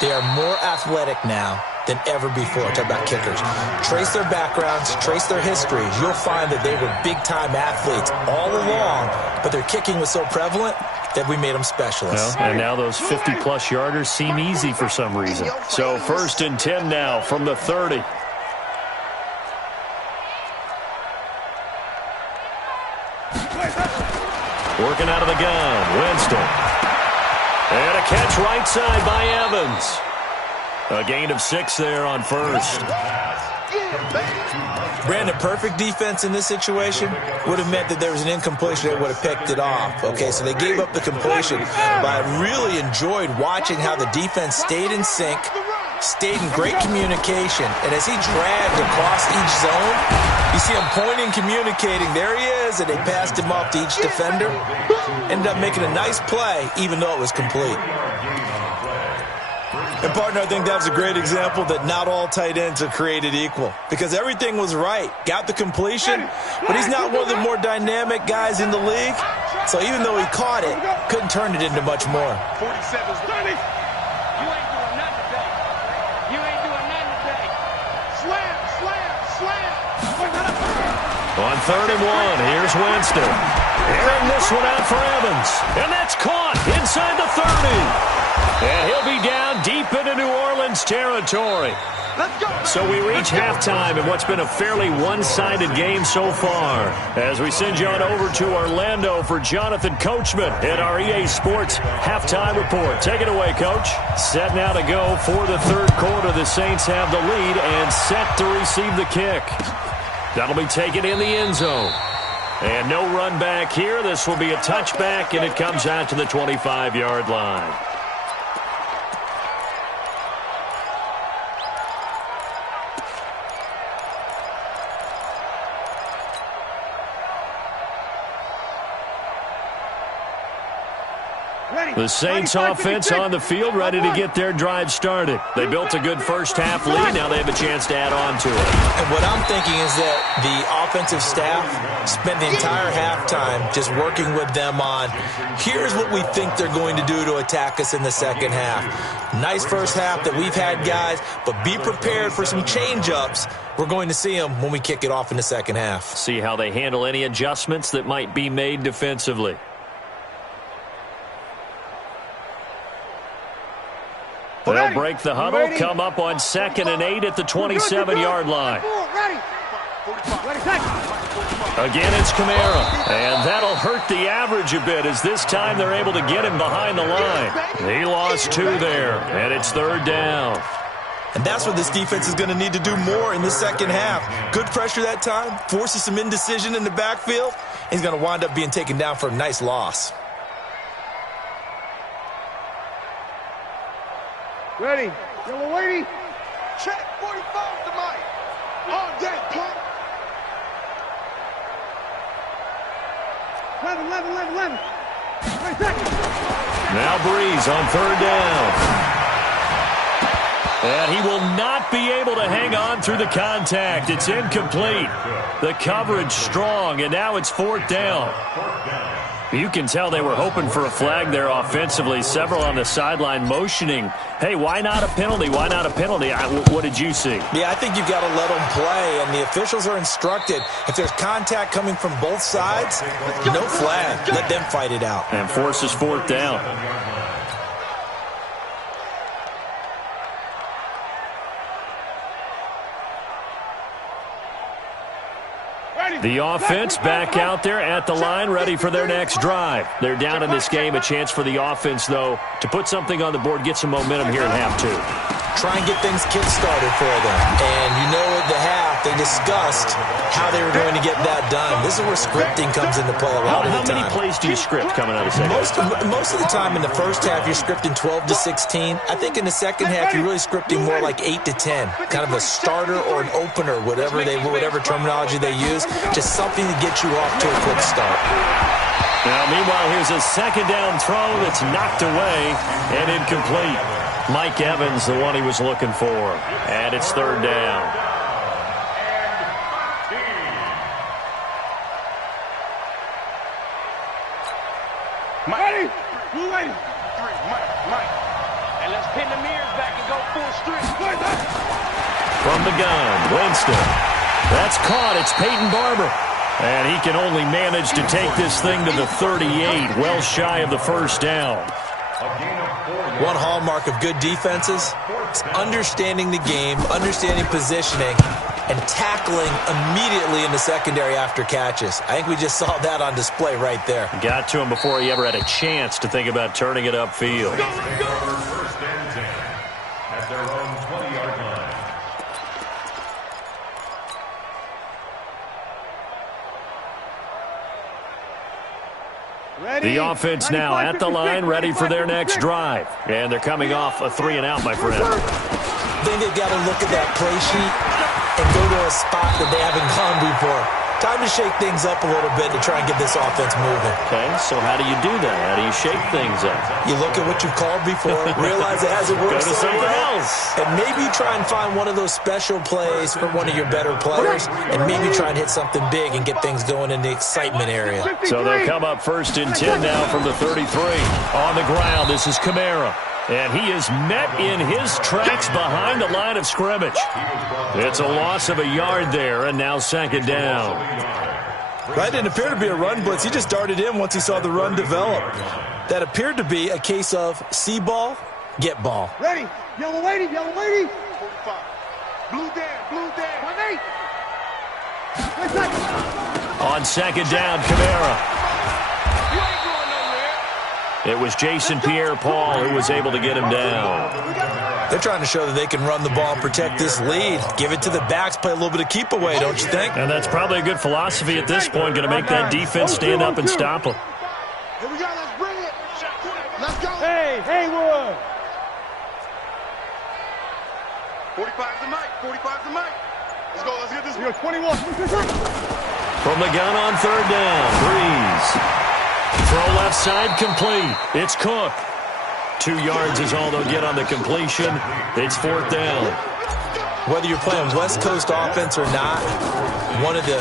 They are more athletic now than ever before. Talk about kickers. Trace their backgrounds, trace their histories. You'll find that they were big-time athletes all along, but their kicking was so prevalent that we made them specialists. Well, and now those 50-plus yarders seem easy for some reason. So 1st and 10 now from the 30. Working out of the gun, Winston. And a catch right side by Evans. A gain of 6 there on 1st. Brandon, perfect defense in this situation would have meant that there was an incompletion that would have picked it off. Okay, so they gave up the completion, but I really enjoyed watching how the defense stayed in sync, stayed in great communication, and as he dragged across each zone, you see him pointing, communicating. There he is, and they passed him off to each defender. Ended up making a nice play, even though it was complete. And, partner, I think that was a great example that not all tight ends are created equal, because everything was right. Got the completion, but he's not one of the more dynamic guys in the league. So even though he caught it, couldn't turn it into much more. 47's 30. You ain't doing nothing today. You ain't doing nothing today. Slam, slam, slam. On 3rd and 1, here's Winston. Airing this one out for Evans. And that's caught inside the 30. And he'll be down deep into New Orleans territory. Let's go. So we reach halftime in what's been a fairly one-sided game so far. As we send you on over to Orlando for Jonathan Coachman at our EA Sports Halftime Report. Take it away, Coach. Set now to go for the 3rd quarter. The Saints have the lead and set to receive the kick. That'll be taken in the end zone. And no run back here. This will be a touchback, and it comes out to the 25-yard line. The Saints offense on the field, ready to get their drive started. They built a good first-half lead. Now they have a chance to add on to it. And what I'm thinking is that the offensive staff spent the entire halftime just working with them on, here's what we think they're going to do to attack us in the second half. Nice first half that we've had, guys, but be prepared for some change-ups. We're going to see them when we kick it off in the second half. See how they handle any adjustments that might be made defensively. They'll break the huddle, come up on 2nd and 8 at the 27-yard line. Again, it's Kamara, and that'll hurt the average a bit as this time they're able to get him behind the line. He lost 2 there, and it's 3rd down. And that's what this defense is going to need to do more in the second half. Good pressure that time, forces some indecision in the backfield. He's going to wind up being taken down for a nice loss. Ready. Yellow lady. Check 45 to Mike. On deck, pump. 11. 20 seconds. Now Breeze on 3rd down. And he will not be able to hang on through the contact. It's incomplete. The coverage strong, and now it's 4th down. You can tell they were hoping for a flag there offensively. Several on the sideline motioning, hey, why not a penalty? Why not a penalty? What did you see? Yeah, I think you've got to let them play, and the officials are instructed. If there's contact coming from both sides, no flag. Let them fight it out. And forces 4th down. The offense back out there at the line, ready for their next drive. They're down in this game. A chance for the offense, though, to put something on the board, get some momentum here in half 2. Try and get things kick-started for them. And you know at the half, they discussed how they were going to get that done. This is where scripting comes into play a lot of the time. How many plays do you script coming out of the second? Most of the time in the first half, you're scripting 12 to 16. I think in the second half, you're really scripting more like 8 to 10. Kind of a starter or an opener, whatever terminology they use. Just something to get you off to a quick start. Now, meanwhile, here's a 2nd down throw that's knocked away and incomplete. Mike Evans, the one he was looking for. And it's 3rd down. Ready? Blue lady. Mike. And let's pin the mirrors back and go full street. From the gun, Winston. That's caught. It's Peyton Barber. And he can only manage to take this thing to the 38, well shy of the 1st down. One hallmark of good defenses is understanding the game, understanding positioning, and tackling immediately in the secondary after catches. I think we just saw that on display right there. Got to him before he ever had a chance to think about turning it upfield. 1st and 10 at their own 20-yard line. The offense now at the line, ready for their next drive. And they're coming off a 3-and-out, my friend. think they've got to look at that play sheet and go to a spot that they haven't gone before. Time to shake things up a little bit to try and get this offense moving. Okay, so how do you do that? How do you shake things up? You look at what you've called before, realize it hasn't worked. Go to something else. And maybe try and find one of those special plays for one of your better players, and maybe try and hit something big and get things going in the excitement area. So they'll come up 1st and 10 now from the 33. On the ground, this is Kamara. And he is met in his tracks behind the line of scrimmage. It's a loss of a yard there, and now 2nd down. That didn't appear to be a run blitz. He just darted in once he saw the run develop. That appeared to be a case of see ball, get ball. Ready. Yellow lady, yellow lady. 45. Blue down, 5-8. On 2nd down, Kamara. You ain't going nowhere. It was Jason Pierre-Paul who was able to get him down. They're trying to show that they can run the ball and protect this lead. Give it to the backs, play a little bit of keep away, don't you think? And that's probably a good philosophy at this point, going to make that defense stand up and stop them. Here we go, let's bring it. Let's go. Hey, Haywood. 45's the mic, 45's the mic. Let's go, let's get this. We got 21. From the gun on 3rd down, Breeze. Throw left side complete. It's Cook. 2 yards is all they'll get on the completion. It's 4th down. Whether you're playing West Coast offense or not, one of the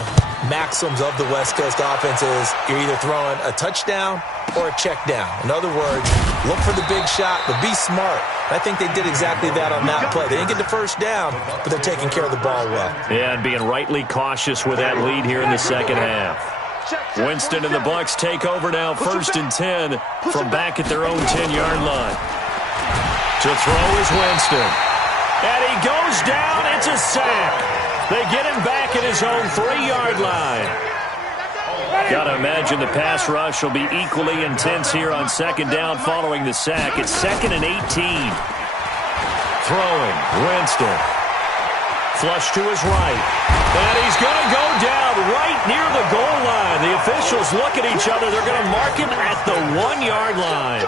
maxims of the West Coast offense is you're either throwing a touchdown or a check down. In other words, look for the big shot, but be smart. I think they did exactly that on that play. They didn't get the 1st down, but they're taking care of the ball well. Yeah, and being rightly cautious with that lead here in the 2nd half. Winston and the Bucs take over now 1st and 10 from back at their own 10-yard line. To throw is Winston. And he goes down. It's a sack. They get him back at his own 3-yard line. Got to imagine the pass rush will be equally intense here on 2nd down following the sack. It's 2nd and 18. Throwing, Winston. Flush to his right. And he's going to go down right near the goal line. The officials look at each other. They're going to mark him at the 1-yard line.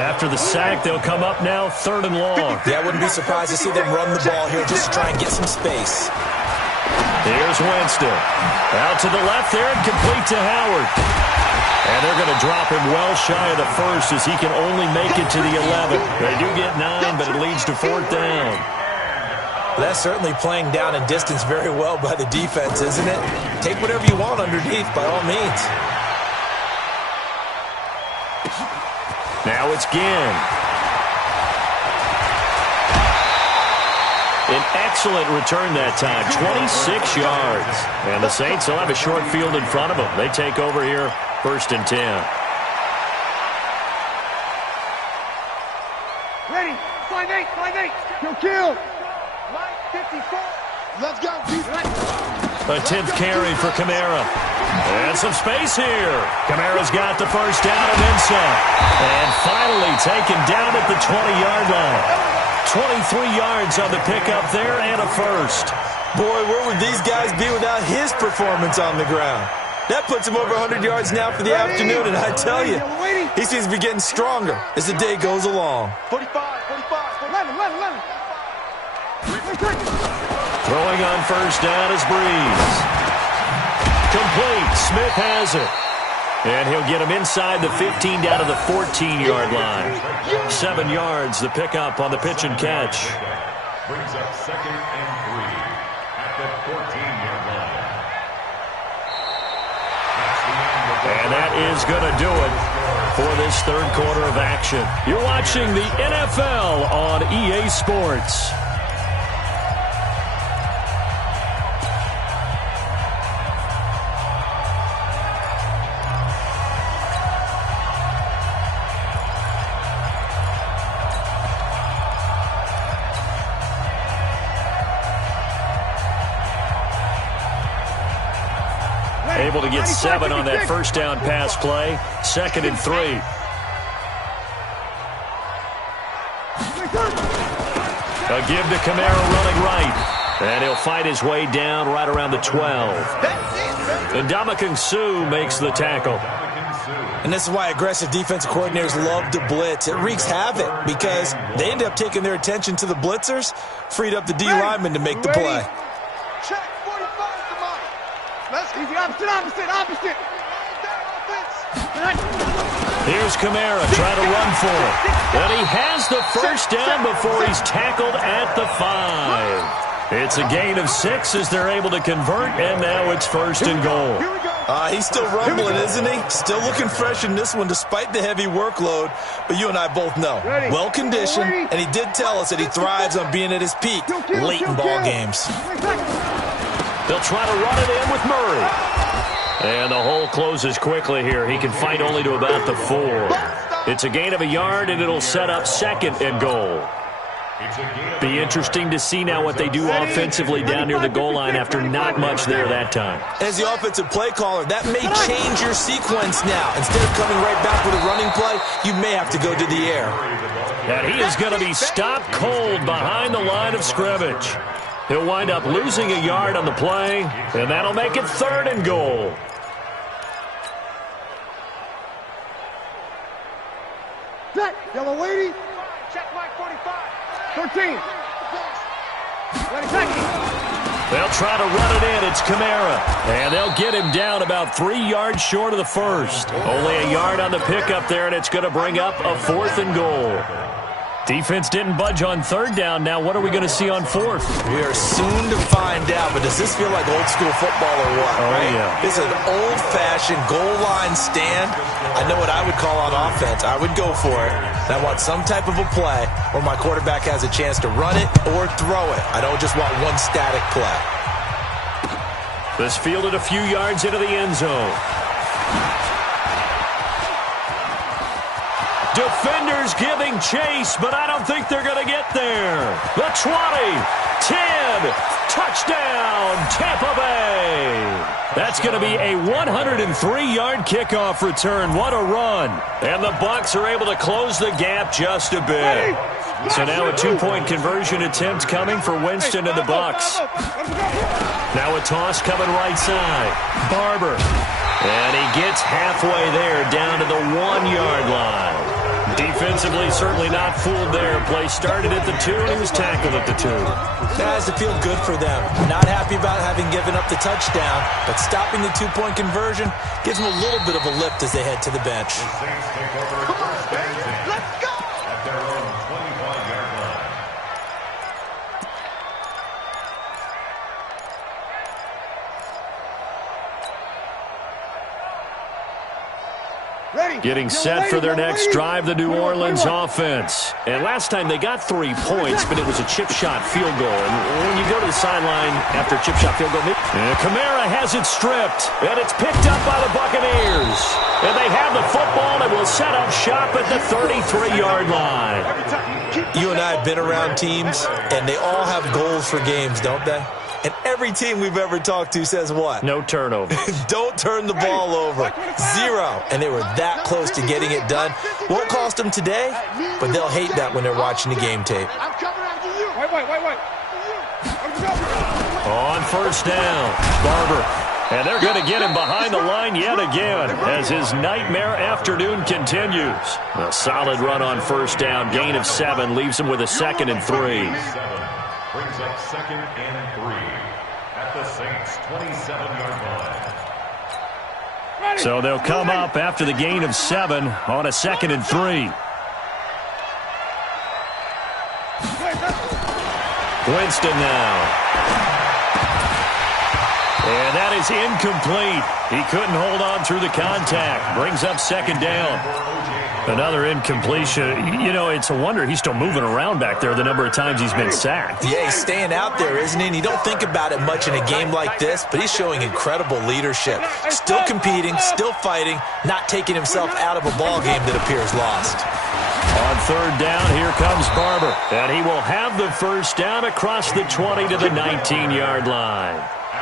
After the sack, they'll come up now 3rd and long. Yeah, I wouldn't be surprised to see them run the ball here just to try and get some space. Here's Winston. Out to the left there and complete to Howard. And they're going to drop him well shy of the 1st as he can only make it to the 11. They do get 9, but it leads to 4th down. That's certainly playing down in distance very well by the defense, isn't it? Take whatever you want underneath, by all means. Now it's Ginn. An excellent return that time, 26 yards. And the Saints will have a short field in front of them. They take over here, 1st and 10. Ready. 5-8, 5-8. Kill. 54. Let's go. A 10th carry for Kamara. And some space here. Kamara's got the 1st down and then some. And finally taken down at the 20-yard line. 23 yards on the pickup there and a 1st. Boy, where would these guys be without his performance on the ground? That puts him over 100 yards now for the afternoon, and I tell you, he seems to be getting stronger as the day goes along. 45, 45, 11. Throwing on 1st down is Breeze. Complete. Smith has it. And he'll get him inside the 15 down to the 14-yard line. 7 yards, the pickup on the pitch and catch. Brings up 2nd and 3 at the 14-yard line. And that is going to do it for this 3rd quarter of action. You're watching the NFL on EA Sports. Able to get 7 on that 1st down pass play. 2nd and 3. A give to Kamara running right. And he'll fight his way down right around the 12. And Ndamukong Suh makes the tackle. Ndamukong Suh And this is why aggressive defensive coordinators love to blitz. It wreaks havoc because they end up taking their attention to the blitzers, freed up the D lineman to make the play. Check, 45 to Mike. Let's Easy, opposite. Here's Kamara trying to run for it. And he has the first down before he's tackled at the 5. It's a gain of 6 as they're able to convert, and now it's 1st and goal. He's still rumbling, isn't he? Still looking fresh in this one despite the heavy workload. But you and I both know, well-conditioned, and he did tell us that he thrives on being at his peak late in ball games. They'll try to run it in with Murray. And the hole closes quickly here. He can fight only to about the 4. It's a gain of a yard, and it'll set up 2nd and goal. Be interesting to see now what they do offensively down near the goal line after not much there that time. As the offensive play caller, that may change your sequence now. Instead of coming right back with a running play, you may have to go to the air. And he is going to be stopped cold behind the line of scrimmage. He'll wind up losing a yard on the play, and that'll make it 3rd and goal. Set, yellow lady. check Mike 45. 13. They'll try to run it in. It's Kamara. And they'll get him down about 3 yards short of the 1st. Only a yard on the pickup there, and it's going to bring up a 4th and goal. Defense didn't budge on 3rd down. Now what are we going to see on 4th? We are soon to find out, but does this feel like old school football or what? Oh, right? yeah. This is an old-fashioned goal line stand. I know what I would call on offense. I would go for it. And I want some type of a play where my quarterback has a chance to run it or throw it. I don't just want one static play. This fielded a few yards into the end zone. Defenders giving chase, but I don't think they're going to get there. The 20, 10, touchdown, Tampa Bay. That's going to be a 103-yard kickoff return. What a run. And the Bucs are able to close the gap just a bit. So now a 2-point conversion attempt coming for Winston and the Bucs. Now a toss coming right side. Barber. And he gets halfway there down to the 1-yard line. Defensively, certainly not fooled there. Play started at the 2, and he was tackled at the 2. That has to feel good for them. Not happy about having given up the touchdown, but stopping the 2-point conversion gives them a little bit of a lift as they head to the bench. Let's go! At their own 25-yard line. Getting set for their next drive, the New Orleans offense. And last time they got 3 points, but it was a chip shot field goal. And when you go to the sideline after a chip shot field goal, Kamara has it stripped, and it's picked up by the Buccaneers. And they have the football and will set up shop at the 33-yard line. You and I have been around teams, and they all have goals for games, don't they? And every team we've ever talked to says what? No turnover. Don't turn the ball over. 0. And they were that close to getting it done. Won't cost them today, but they'll hate that when they're watching the game tape. I'm coming after you. Wait. On 1st down, Barber. And they're going to get him behind the line yet again as his nightmare afternoon continues. A solid run on 1st down. Gain of 7 leaves him with a 2nd and 3. Brings up 2nd and 3 at the Saints' 27-yard line. So they'll come up after the gain of 7 on a 2nd and 3. Winston now. And that is incomplete. He couldn't hold on through the contact. Brings up 2nd down. Another incompletion. You know, it's a wonder he's still moving around back there the number of times he's been sacked. Yeah, he's staying out there, isn't he? And you don't think about it much in a game like this, but he's showing incredible leadership. Still competing, still fighting, not taking himself out of a ball game that appears lost. On 3rd down, here comes Barber. And he will have the 1st down across the 20 to the 19-yard line.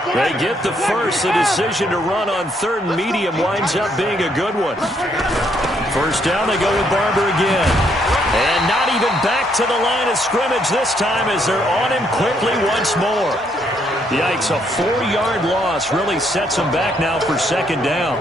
They get the first. The decision to run on 3rd and medium winds up being a good one. 1st down, they go with Barber again. And not even back to the line of scrimmage this time as they're on him quickly once more. Yikes, a 4-yard loss really sets them back now for 2nd down.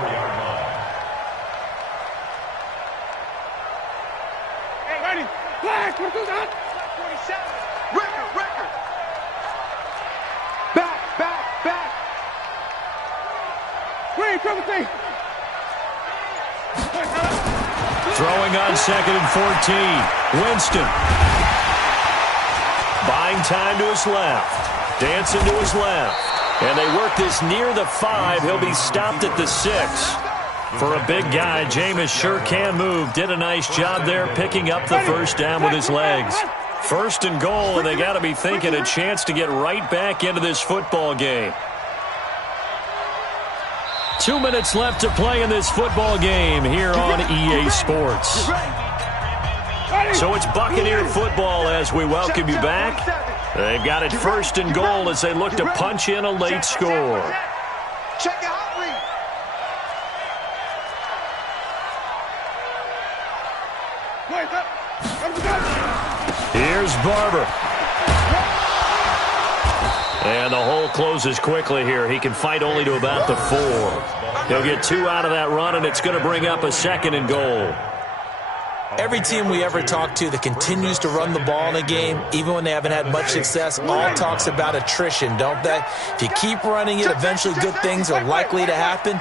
Throwing on 2nd and 14. Winston. Buying time to his left. Dancing to his left. And they work this near the 5. He'll be stopped at the 6. For a big guy, Jameis sure can move. Did a nice job there picking up the first down with his legs. 1st and goal, and they got to be thinking a chance to get right back into this football game. 2 minutes left to play in this football game here on EA Sports. So it's Buccaneer football as we welcome you back. They've got it 1st and goal as they look to punch in a late score. Check it out, Lee. Here's Barber. And the hole closes quickly here. He can fight only to about the 4. He'll get 2 out of that run, and it's going to bring up a 2nd and goal. Every team we ever talk to that continues to run the ball in a game, even when they haven't had much success, all talks about attrition, don't they? If you keep running it, eventually good things are likely to happen.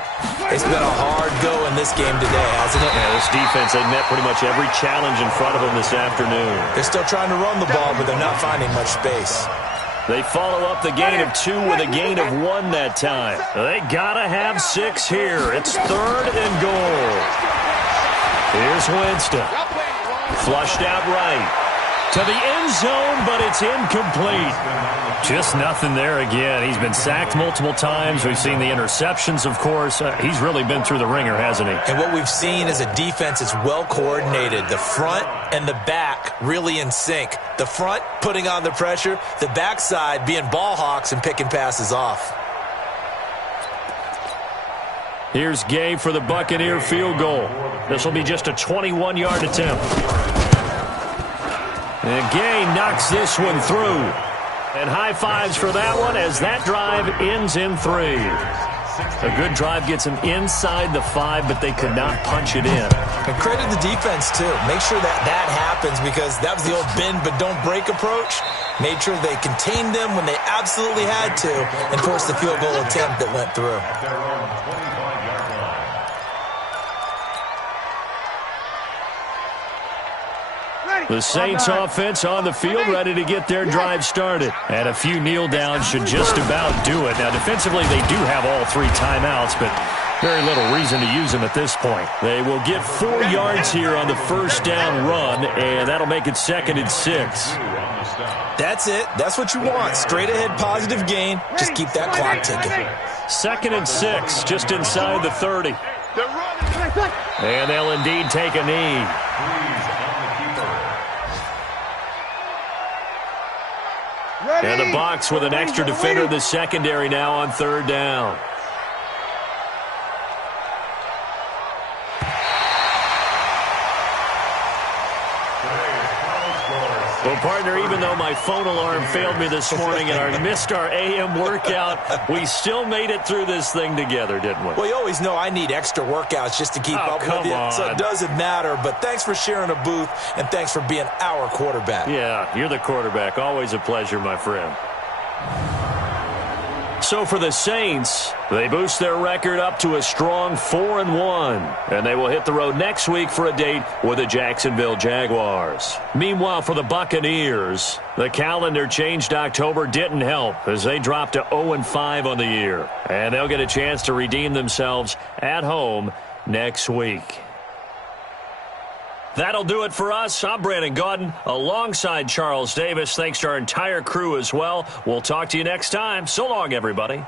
It's been a hard go in this game today, hasn't it? Yeah, this defense, they met pretty much every challenge in front of them this afternoon. They're still trying to run the ball, but they're not finding much space. They follow up the gain of 2 with a gain of 1 that time. They got to have 6 here. It's 3rd and goal. Here's Winston. Flushed out right. To the end zone, but it's incomplete. Just nothing there again. He's been sacked multiple times. We've seen the interceptions, of course. He's really been through the ringer, hasn't he? And what we've seen is a defense that's well coordinated. The front and the back really in sync. The front putting on the pressure. The backside being ball hawks and picking passes off. Here's Gay for the Buccaneer field goal. This will be just a 21-yard attempt. And Gay knocks this one through. And high fives for that one as that drive ends in 3. A good drive gets them inside the 5, but they could not punch it in. And credit the defense, too. Make sure that happens because that was the old bend but don't break approach. Made sure they contained them when they absolutely had to and forced the field goal attempt that went through. The Saints offense on the field ready to get their drive started. And a few kneel downs should just about do it. Now, defensively, they do have all 3 timeouts, but very little reason to use them at this point. They will get 4 yards here on the first down run, and that'll make it 2nd and 6. That's it. That's what you want. Straight ahead positive gain. Just keep that clock ticking. 2nd and 6, just inside the 30. And they'll indeed take a knee. And the box with an extra defender in the secondary now on 3rd down. Well, partner, even though my phone alarm failed me this morning and I missed our AM workout, we still made it through this thing together, didn't we? Well, you always know I need extra workouts just to keep up with you, so it doesn't matter. But thanks for sharing a booth, and thanks for being our quarterback. Yeah, you're the quarterback. Always a pleasure, my friend. So for the Saints, they boost their record up to a strong 4-1, and they will hit the road next week for a date with the Jacksonville Jaguars. Meanwhile, for the Buccaneers, the calendar changed October didn't help as they dropped to 0-5 on the year, and they'll get a chance to redeem themselves at home next week. That'll do it for us. I'm Brandon Gaudin alongside Charles Davis. Thanks to our entire crew as well. We'll talk to you next time. So long, everybody.